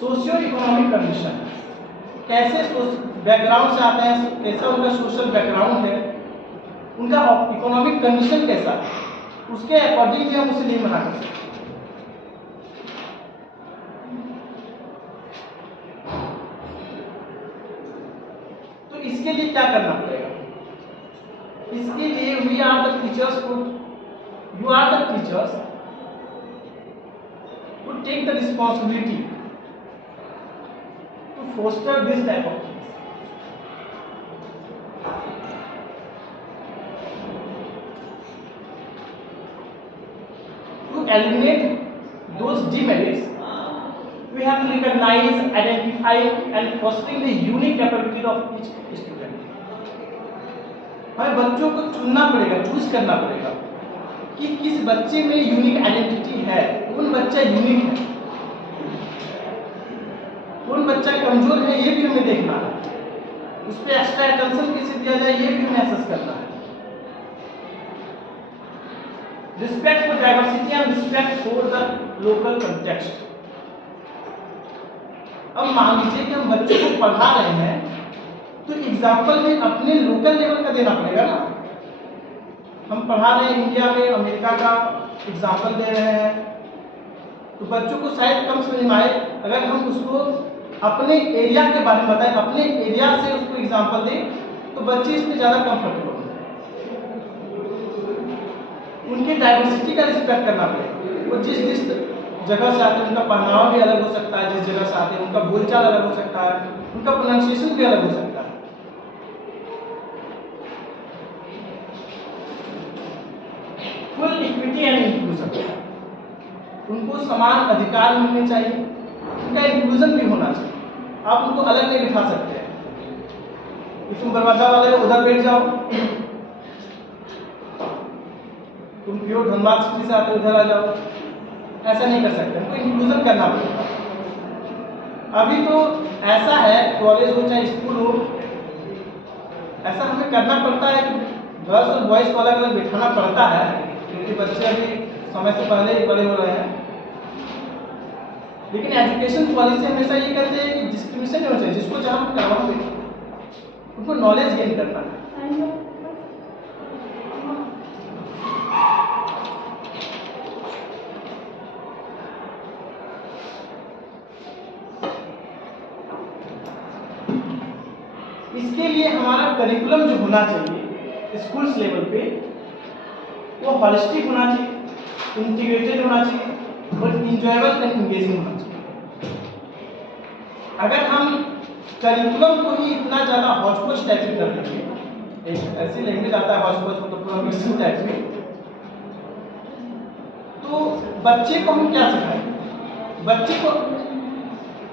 सोशियो इकोनॉमिक कंडीशन, कैसे बैकग्राउंड से आते हैं, कैसा उनका सोशल बैकग्राउंड है, उनका इकोनॉमिक कंडीशन कैसा है, उसके अकॉर्डिंग हम उसे नहीं मना कर सकते। तो इसके लिए क्या करना पड़ेगा? इसके लिए we are the teachers, you are the teachers who take the responsibility to foster this type of things. To eliminate those demerits, we have to recognize, identify and fostering the unique capability of each student. हमें बच्चों को चुनना पड़ेगा, चूज करना पड़ेगा कि किस बच्चे में यूनिक आइडेंटिटी है, कौन बच्चा यूनिक है, कौन बच्चा कमजोर है, ये भी हमें देखना है। उस पर एक्स्ट्रा अटेंशन कैसे दिया जाए, ये भी हमें असेस करना है। respect for diversity and respect for the local context. अब मान लीजिए कि हम बच्चों को पढ़ा रहे हैं तो एग्जाम्पल में अपने लोकल लेवल का देना पड़ेगा ना। हम पढ़ा रहे हैं इंडिया में अमेरिका का एग्जाम्पल दे रहे हैं तो बच्चों को शायद कम समझ में आए। अगर हम उसको अपने एरिया के बारे में बताएं, अपने एरिया से उसको एग्जाम्पल दें तो बच्चे इसमें ज़्यादा कंफर्टेबल होंगे। उनकी डाइवर्सिटी का रिस्पेक्ट करना पड़ेगा। वो जिस जगह से आते हैं उनका पहनावा भी अलग हो सकता है, जिस जगह से आते हैं उनका बोलचाल अलग हो सकता है, उनका प्रोनाउंसिएशन भी अलग हो सकता है। फुल इक्विटी एंड इंक्लूजन, उनको समान अधिकार मिलने चाहिए, उनका इंक्लूजन भी होना चाहिए। आप उनको अलग नहीं बिठा सकते हैं। तुम बरवादा वाले उधर बैठ जाओ, तुम प्योर धनबाद सिटी से आते उधर आ जाओ, ऐसा नहीं कर सकते। उनको इंक्लूजन करना पड़ेगा। अभी तो ऐसा है, कॉलेज हो चाहे स्कूल हो, ऐसा हमें करना पड़ता है कि गर्ल्स और बॉयज को अलग अलग बिठाना पड़ता है क्योंकि बच्चे अभी समय से पहले ही बड़े हो रहे हैं। लेकिन एजुकेशन पॉलिसी हमेशा ये कहते हैं कि डिस्क्रिमिनेशन नहीं होना चाहिए, जिसको जहाँ करवाओगे उनको नॉलेज गेन करना है। इसके लिए हमारा करिकुलम जो होना चाहिए स्कूल्स लेवल पे वो हॉलिस्टिक होना चाहिए, इंटीग्रेटेड होना चाहिए और इंजॉयबल एंड इंगेजिंग होना चाहिए। अगर हम करिकुलम को ही इतना ज़्यादा हॉच-पॉच टाइप में कर देंगे, एक ऐसी लैंग्वेज आता है हॉच-पॉच मतलब पूरा मिक्सिंग टाइप में, तो बच्चे को हम क्या सिखाएंगे? बच्चे को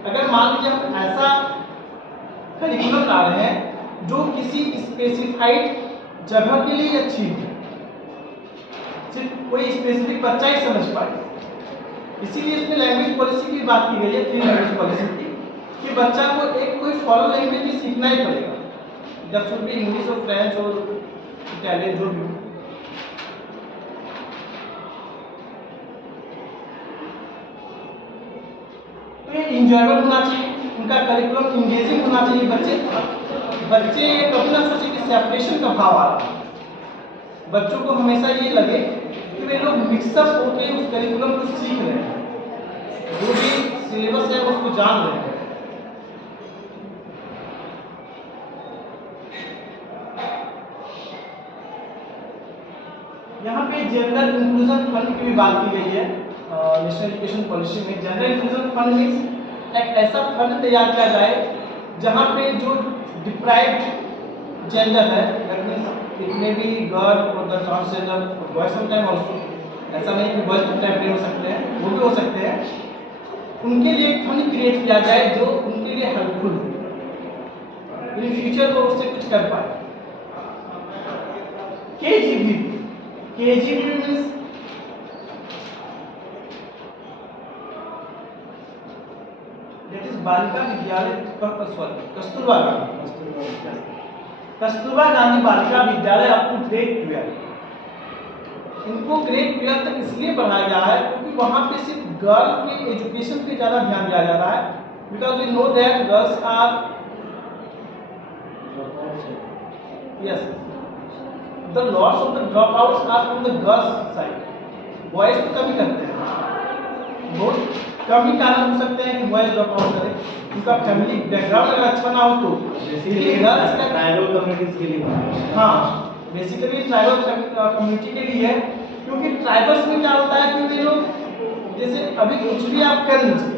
अगर मान लीजिए हम ऐसा करिकुलम ला रहे हैं जो किसी स्पेसिफाइड जगह के लिए अच्छी है, सिर्फ कोई स्पेसिफिक बच्चा ही समझ पाए, इसीलिए इसमें लैंग्वेज पॉलिसी की बात की गई है, 3 लैंग्वेज पॉलिसी की, कि बच्चा को एक कोई फॉरेन लैंग्वेज भी सीखना ही पड़ेगा, जब शुड भी इंग्लिश और फ्रेंच और इटालियन जो भी। तो ये इंजॉयबल होना चाहिए, उनका करिकुलम इंगेजिंग होना चाहिए। बच्चे कभी ना सोचे कि सेपरेशन का भाव आ रहा है। बच्चों को हमेशा ये लगे कि वे लोग मिक्सअप होकर उस करिकुलम को सीख रहे हैं, जो भी सिलेबस है उसको जान रहे हैं। यहाँ पे जनरल इंक्लूजन फंड की भी बात की गई है नेशनल एजुकेशन पॉलिसी में। जनरल इंक्लूजन फंड मीन्स एक ऐसा फंड तैयार किया जाए जहाँ पे जो डिप्राइव्ड जेंडर है, that means it may be girl और the transgender boy sometime also, ऐसा नहीं कि बॉयज टू टाइप हो सकते हैं, वो भी हो सकते हैं, उनके लिए एक फंड क्रिएट किया जाए जो उनके लिए हेल्पफुल हो, इन फ्यूचर वो उससे कुछ कर पाए। KGB means that is Balika विद्यालय, कस्तूरबा गांधी बालिका विद्यालय अप टू ग्रेड 12। इनको ग्रेड 12 तक इसलिए बढ़ाया गया है क्योंकि वहाँ पे सिर्फ गर्ल के एजुकेशन पे ज़्यादा ध्यान दिया जा रहा है, because we know that girls are yes the lots of the dropouts are from the girls side. Boys तो कभी करते हैं, बहुत कम ही कारण हो सकते हैं कि बॉयज ड्रॉप आउट करें, उनका फैमिली बैकग्राउंड अगर अच्छा ना हो तो गर्ल्स का ट्राइबल कम्युनिटीज के लिए, हाँ बेसिकली ट्राइबल कम्युनिटी के लिए है, क्योंकि ट्राइबल्स में क्या होता है कि वे लोग जैसे अभी कुछ भी आप कर लीजिए,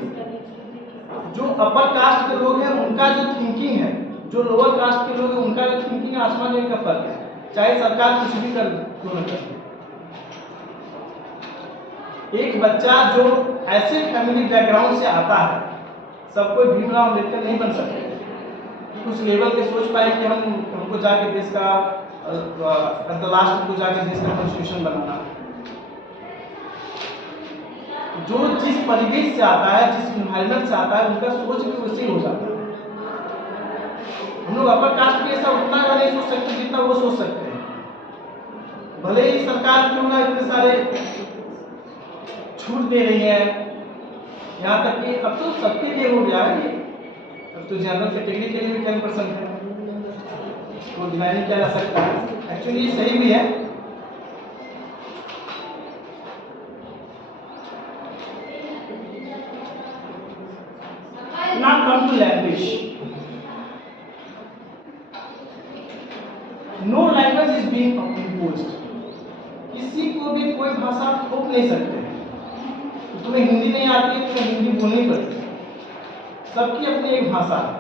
जो अपर कास्ट के लोग हैं उनका जो थिंकिंग है, जो लोअर कास्ट के लोग हैं उनका जो थिंकिंग है, आसमान जमीन का फर्क है, चाहे सरकार कुछ भी कर क्यों न करे। एक बच्चा जो ऐसे फैमिली बैकग्राउंड से आता है, सब कोई भीमराव अम्बेडकर नहीं बन सकते, उस लेवल के सोच पाए कि हमको जाके देश का एट द लास्ट हमको जाके देश का कॉन्स्टिट्यूशन बनाना। जो जिस परिवेश से आता है, जिस इन्वायरमेंट से आता है, उनका सोच भी वैसे ही हो जाता है। हम लोग अपर कास्ट भी ऐसा उतना नहीं सोच सकते जितना वो सोच सकते हैं। भले ही सरकार क्यों ना इतने सारे छूट दे रही है, यहाँ तक कि अब तो सबके लिए हो गया है ये, अब तो जनरल कैटेगरी के लिए भी 10% है, वो डिनाई नहीं किया जा सकता है। एक्चुअली ये सही भी है। Now come to language. No language is being imposed. किसी को भी कोई भाषा थोप नहीं सकते। तो तुम्हें हिंदी नहीं आती है, तुम्हें हिंदी बोलनी पड़ती है। सबकी अपनी एक भाषा है।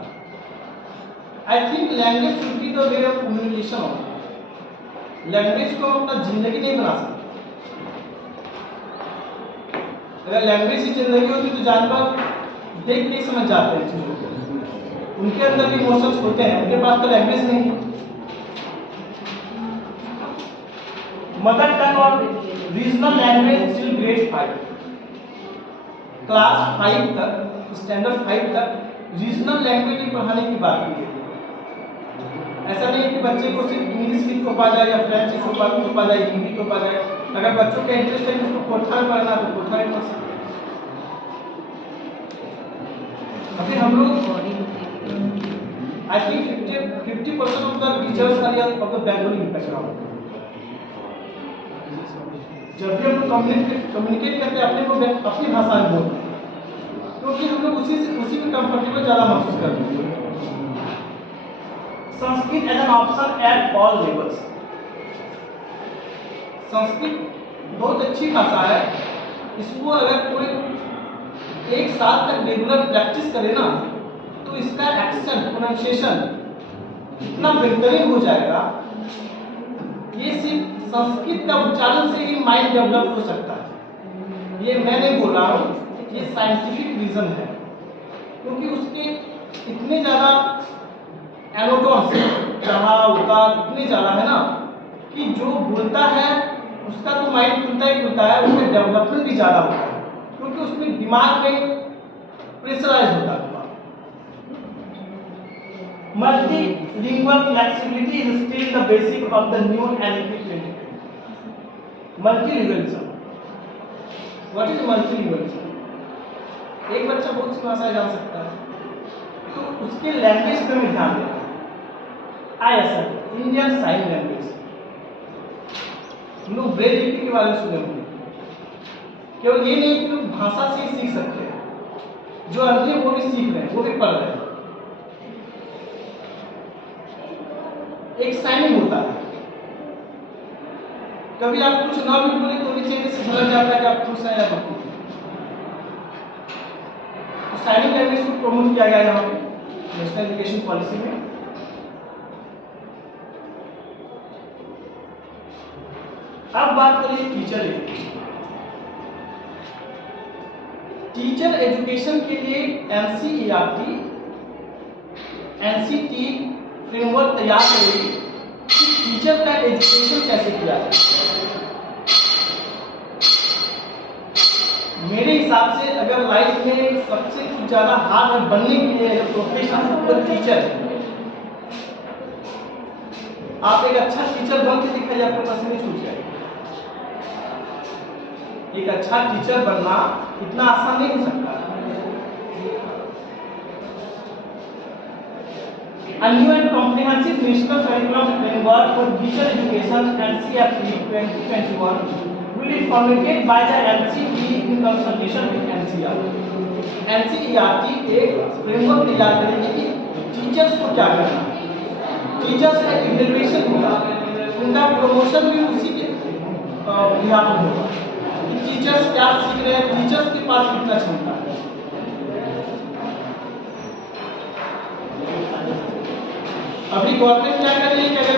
I think language should be the way of communication only. Language को अपना जिंदगी नहीं बना सकते। अगर लैंग्वेज की जिंदगी होती तो जानवर देख के समझ जाते हैं चीजों को, उनके अंदर भी इमोशंस होते हैं, उनके पास तो लैंग्वेज नहीं है। मदर टंग और रीजनल लैंग्वेज टिल ग्रेड 5। क्लास 5 तक, स्टैंडर्ड 5 तक रीजनल लैंग्वेज ही पढ़ाने की बात की है। ऐसा नहीं है कि बच्चे को सिर्फ इंग्लिश ही थोपा जाए या फ्रेंच ही थोपा जाए, हिंदी थोपा जाए। अगर बच्चों का इंटरेस्ट है उसको कोठा में पढ़ना तो कोठा में पढ़ सकते हैं। अभी हम लोग I think 50% of the teachers are of the Bengali background. जब भी हम लोग कम्युनिकेट करते हैं अपनी भाषा में बोलते हैं, क्योंकि हम लोग उसी में कंफर्टेबल ज़्यादा महसूस करते हैं। Sanskrit as an option at all levels. Sanskrit बहुत अच्छी भाषा है। इसको अगर कोई एक साल तक रेगुलर प्रैक्टिस करे ना, तो इसका एक्सेंट, प्रोनाउंसिएशन इतना बेहतरीन हो जाएगा। ये सिर्फ संस्कृत का उच्चारण से ही माइंड डेवलप हो सकता है। ये मैं नहीं बोल रहा हूँ, ये साइंटिफिक रीजन है, क्योंकि उसके इतने ज़्यादा एनोटॉन्स, चढ़ाव उतार इतने ज़्यादा है ना, कि जो बोलता है उसका तो माइंड खुलता ही खुलता है, उसमें डेवलपमेंट भी ज़्यादा होता है, क्योंकि उसमें दिमाग में प्रेशराइज होता है। Multilingual flexibility is still the basic of the new linguistic. Multilingualism. What is multilingualism? एक बच्चा बहुत सी भाषाएं जान सकता है, तो उसके लैंग्वेज पे भी ध्यान देना। ISL, Indian sign language. हम लोग ब्रेल लिपि के बारे में सुने होंगे। केवल ये नहीं कि लोग भाषा से ही सीख सकते हैं, जो अंधे वो भी सीख रहे हैं, वो भी पढ़ रहे हैं। एक साइनिंग होता है, कभी आप कुछ ना भी बोले तो भी चेहरे से समझ जाता है कि आप खुश हैं या दुखी हैं। तो साइनिंग लैंग्वेज को प्रमोट किया गया यहाँ पे नेशनल एजुकेशन पॉलिसी में। अब बात करें टीचर एजुकेशन। टीचर एजुकेशन के लिए NCERT, NCT फ्रेमवर्क तैयार करेगी कि टीचर का एजुकेशन कैसे किया जाए। मेरे हिसाब से अगर लाइफ में सबसे कुछ ज़्यादा हार्ड है बनने के लिए प्रोफेशन वो टीचर। आप एक अच्छा टीचर बन के दिखाइए, आपके पसीने छूट जाए। एक अच्छा टीचर बनना इतना आसान नहीं हो सकता। A new and comprehensive national curriculum framework for teacher education NCERT 2021 will be formulated by the NCT in consultation with NCERT. NCERT एक फ्रेमवर्क तैयार करेगी कि टीचर्स को क्या करना है। टीचर्स का इवैल्यूएशन होगा, उनका प्रमोशन भी उसी के बिहाफ में होगा कि टीचर्स क्या सीख रहे हैं, टीचर्स के पास कितना क्षमता है। अभी गवर्नमेंट क्या कर रही है कि अगर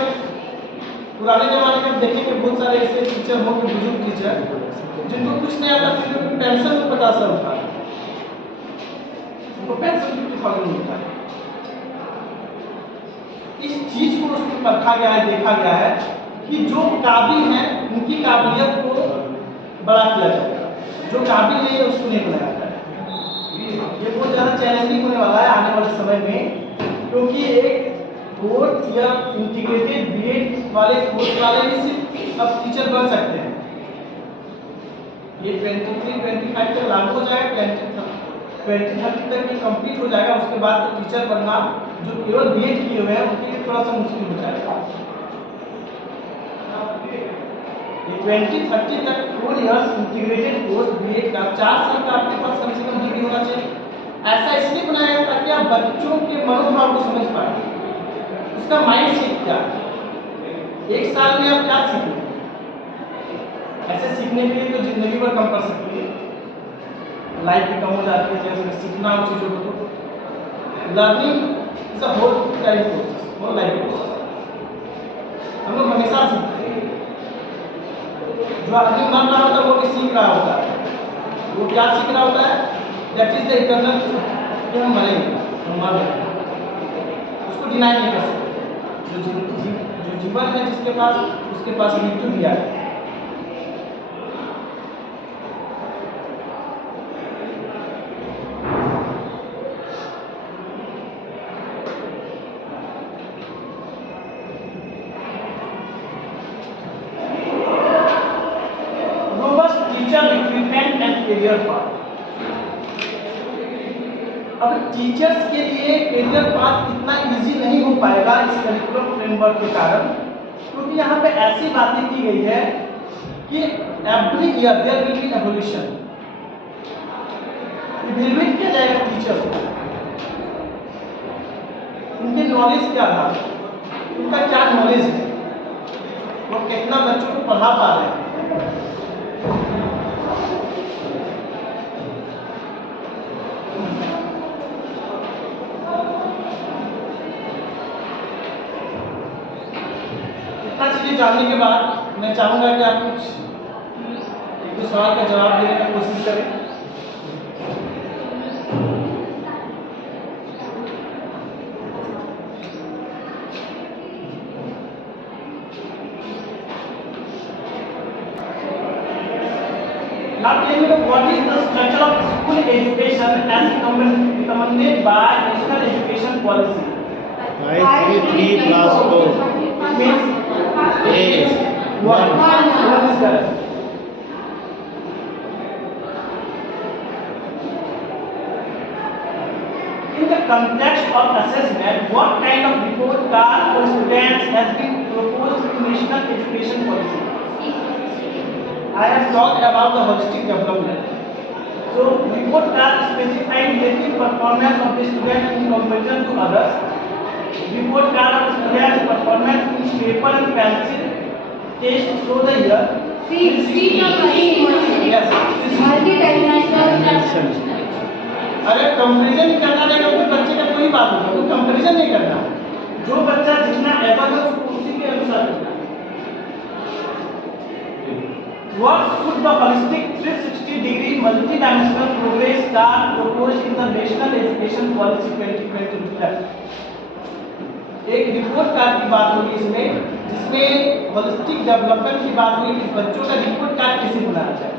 पुराने जमाने में देखेंगे बहुत सारे ऐसे टीचर होंगे, बुजुर्ग टीचर जिनको कुछ नहीं आता, फिर उनको पेंशन में 50,000 होता है, उनको पेंशन 50,000 मिलता है। इस चीज को उसमें परखा गया है, देखा गया है कि जो काबिल है उनकी काबिलियत को बड़ा किया जाएगा, जो काबिल नहीं है उसको नहीं बनाया जाएगा। ये बहुत ज़्यादा चैलेंजिंग होने वाला है आने वाले समय में, क्योंकि एक कोर्स या इंटीग्रेटेड बीएड वाले कोर्स वाले भी सिर्फ अब टीचर बन सकते हैं। ये 23-25 तक लागू हो जाएगा, 2030 तक ये कंप्लीट हो जाएगा। उसके बाद तो टीचर बनना जो केवल बीएड किए हुए हैं उनके लिए थोड़ा सा मुश्किल हो जाएगा। ये 2030 तक 4 इयर्स इंटीग्रेटेड कोर्स बीएड का 4 साल का आपके पास कम से कम डिग्री होना चाहिए। ऐसा इसलिए बनाया है ताकि आप बच्चों के मनोभाव को समझ पाए, उसका माइंड सेट क्या है। एक साल में आप क्या सीखेंगे? ऐसे सीखने के लिए तो जिंदगी भर कम कर सकती है, लाइफ भी कम हो जाती है। जैसे सीखना हो चीज़ों को, तो learning is a whole time process, whole life process. हम लोग हमेशा सीखते हैं। जो आदमी मर रहा होता है वो भी सीख रहा होता है। वो क्या सीख रहा होता है? That is the eternal truth कि हम मरेंगे, हम मर जाएंगे, उसको डिनाई नहीं कर सकते। जो जीवन है जिसके पास, उसके पास मृत्यु भी है। अब टीचर्स के लिए करियर पाथ इतना इजी नहीं हो पाएगा इस करिकुलम फ्रेमवर्क के कारण, क्योंकि यहाँ पे ऐसी बातें की गई है कि every year there will be evolution. Evaluate किया जाएगा टीचर्स को, उनके नॉलेज क्या था, उनका क्या नॉलेज है, वो कितना बच्चों को पढ़ा पा रहे हैं। चीजें जानने के बाद मैं चाहूंगा कि आप कुछ एक दो सवाल का जवाब देने की कोशिश करें। Now tell me what is the structure of school education as recommended by National Education Policy? 5-3-3 plus 4. It means A. one. One is correct. In the context of assessment, what kind of report card for students has been proposed in National Education Policy? I have talked about the holistic development. So, report card specifying relative performance of the student in comparison to others. Report card of students' performance in paper and pencil test through the year. Yes. अगर कंपैरिजन करना रहेगा तो बच्चे का कोई बात नहीं, वो कंपैरिजन नहीं करना। जो बच्चा जितना एबल है उसको उसी के अनुसार करना। What could the holistic 360-degree multi-dimensional progress card proposed in the National Education Policy 2020? एक रिपोर्ट कार्ड की बात होगी इसमें, जिसमें होलिस्टिक डेवलपमेंट की बात हुई कि बच्चों का रिपोर्ट कार्ड कैसे बनाना चाहिए।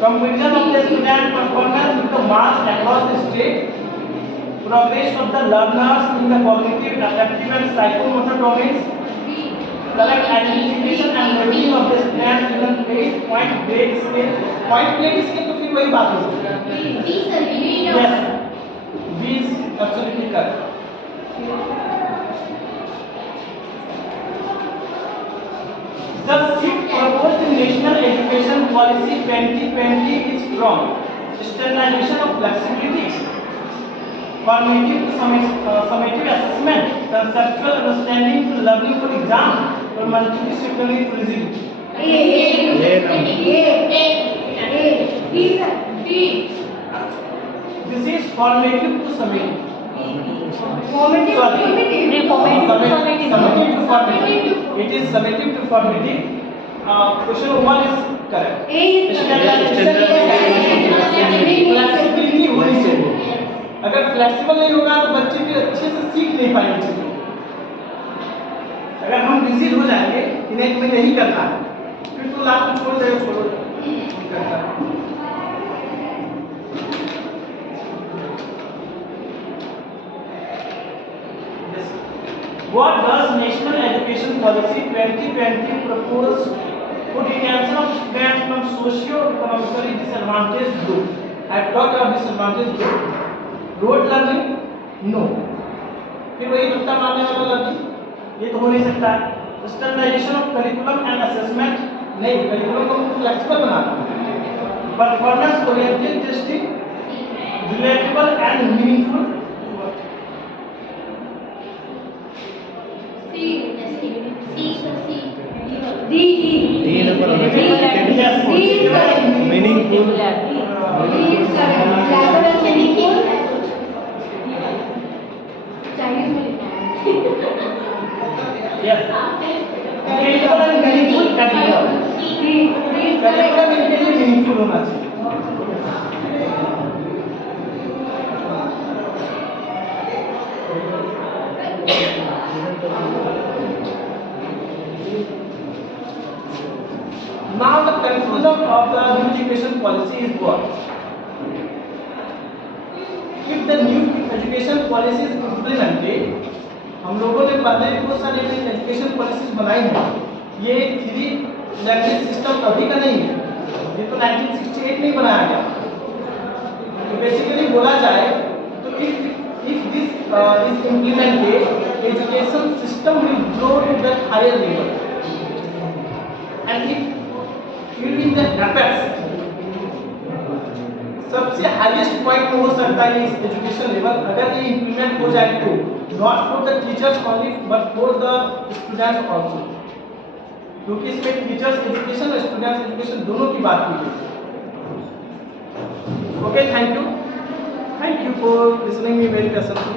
Comparison of the student performance with the marks across the state, progress of the learners in the cognitive, affective and psychomotor domains, correct identification and rating of the students in the 8-point grade scale. Point grade scale तो फिर वही बात हो सकती है। Yes, B is absolutely correct. The shift proposed in National Education Policy 2020 is from standardization of flexibility, formative to summative assessment, conceptual understanding to learning for exam, or multidisciplinary to rigidity. This is formative to summative. It is summative to formative. Question 1 is correct. Flexibility होनी चाहिए। अगर फ्लेक्सिबल नहीं होगा तो बच्चे फिर अच्छे से सीख नहीं पाएंगे चीजों को। अगर हम रिजिड हो जाएंगे कि नहीं तुम्हें नहीं करना है, फिर तो लास्ट में छोड़ देगा, छोड़ो नहीं करता। What does National Education Policy 2020 propose for detention of students from socio-economically disadvantaged group. I talked about disadvantaged group. Rote learning? No. फिर वही तुक्का मारने वाला लर्निंग, ये तो हो नहीं सकता है. Standardisation of curriculum and assessment, नहीं, करिकुलम को फ्लेक्सिबल बनाना. Performance oriented testing, relatable and meaningful. D number होना चाहिए. Meaningful. Yes. Critical and meaningful capital. Capital इनके लिए meaningful होना चाहिए. Now the conclusion of the new education policy is what? If the new education policy is implemented, हम लोगों ने पहले भी बहुत सारे एजुकेशन पॉलिसीज बनाई हैं. ये 3 लैंग्वेज सिस्टम अभी का नहीं है, ये तो 1968 में ही बनाया गया. तो बेसिकली बोला जाए तो if this is implemented, education system will grow to that higher level. And if in the apex, सबसे हाईएस्ट पॉइंट में हो सकता है इस एजुकेशन लेवल अगर ये इंप्लीमेंट हो जाए तो, not for the teachers only but for the students also, क्योंकि इसमें टीचर्स एजुकेशन और स्टूडेंट्स एजुकेशन दोनों की बात की गई. Okay, thank you for listening me very patiently.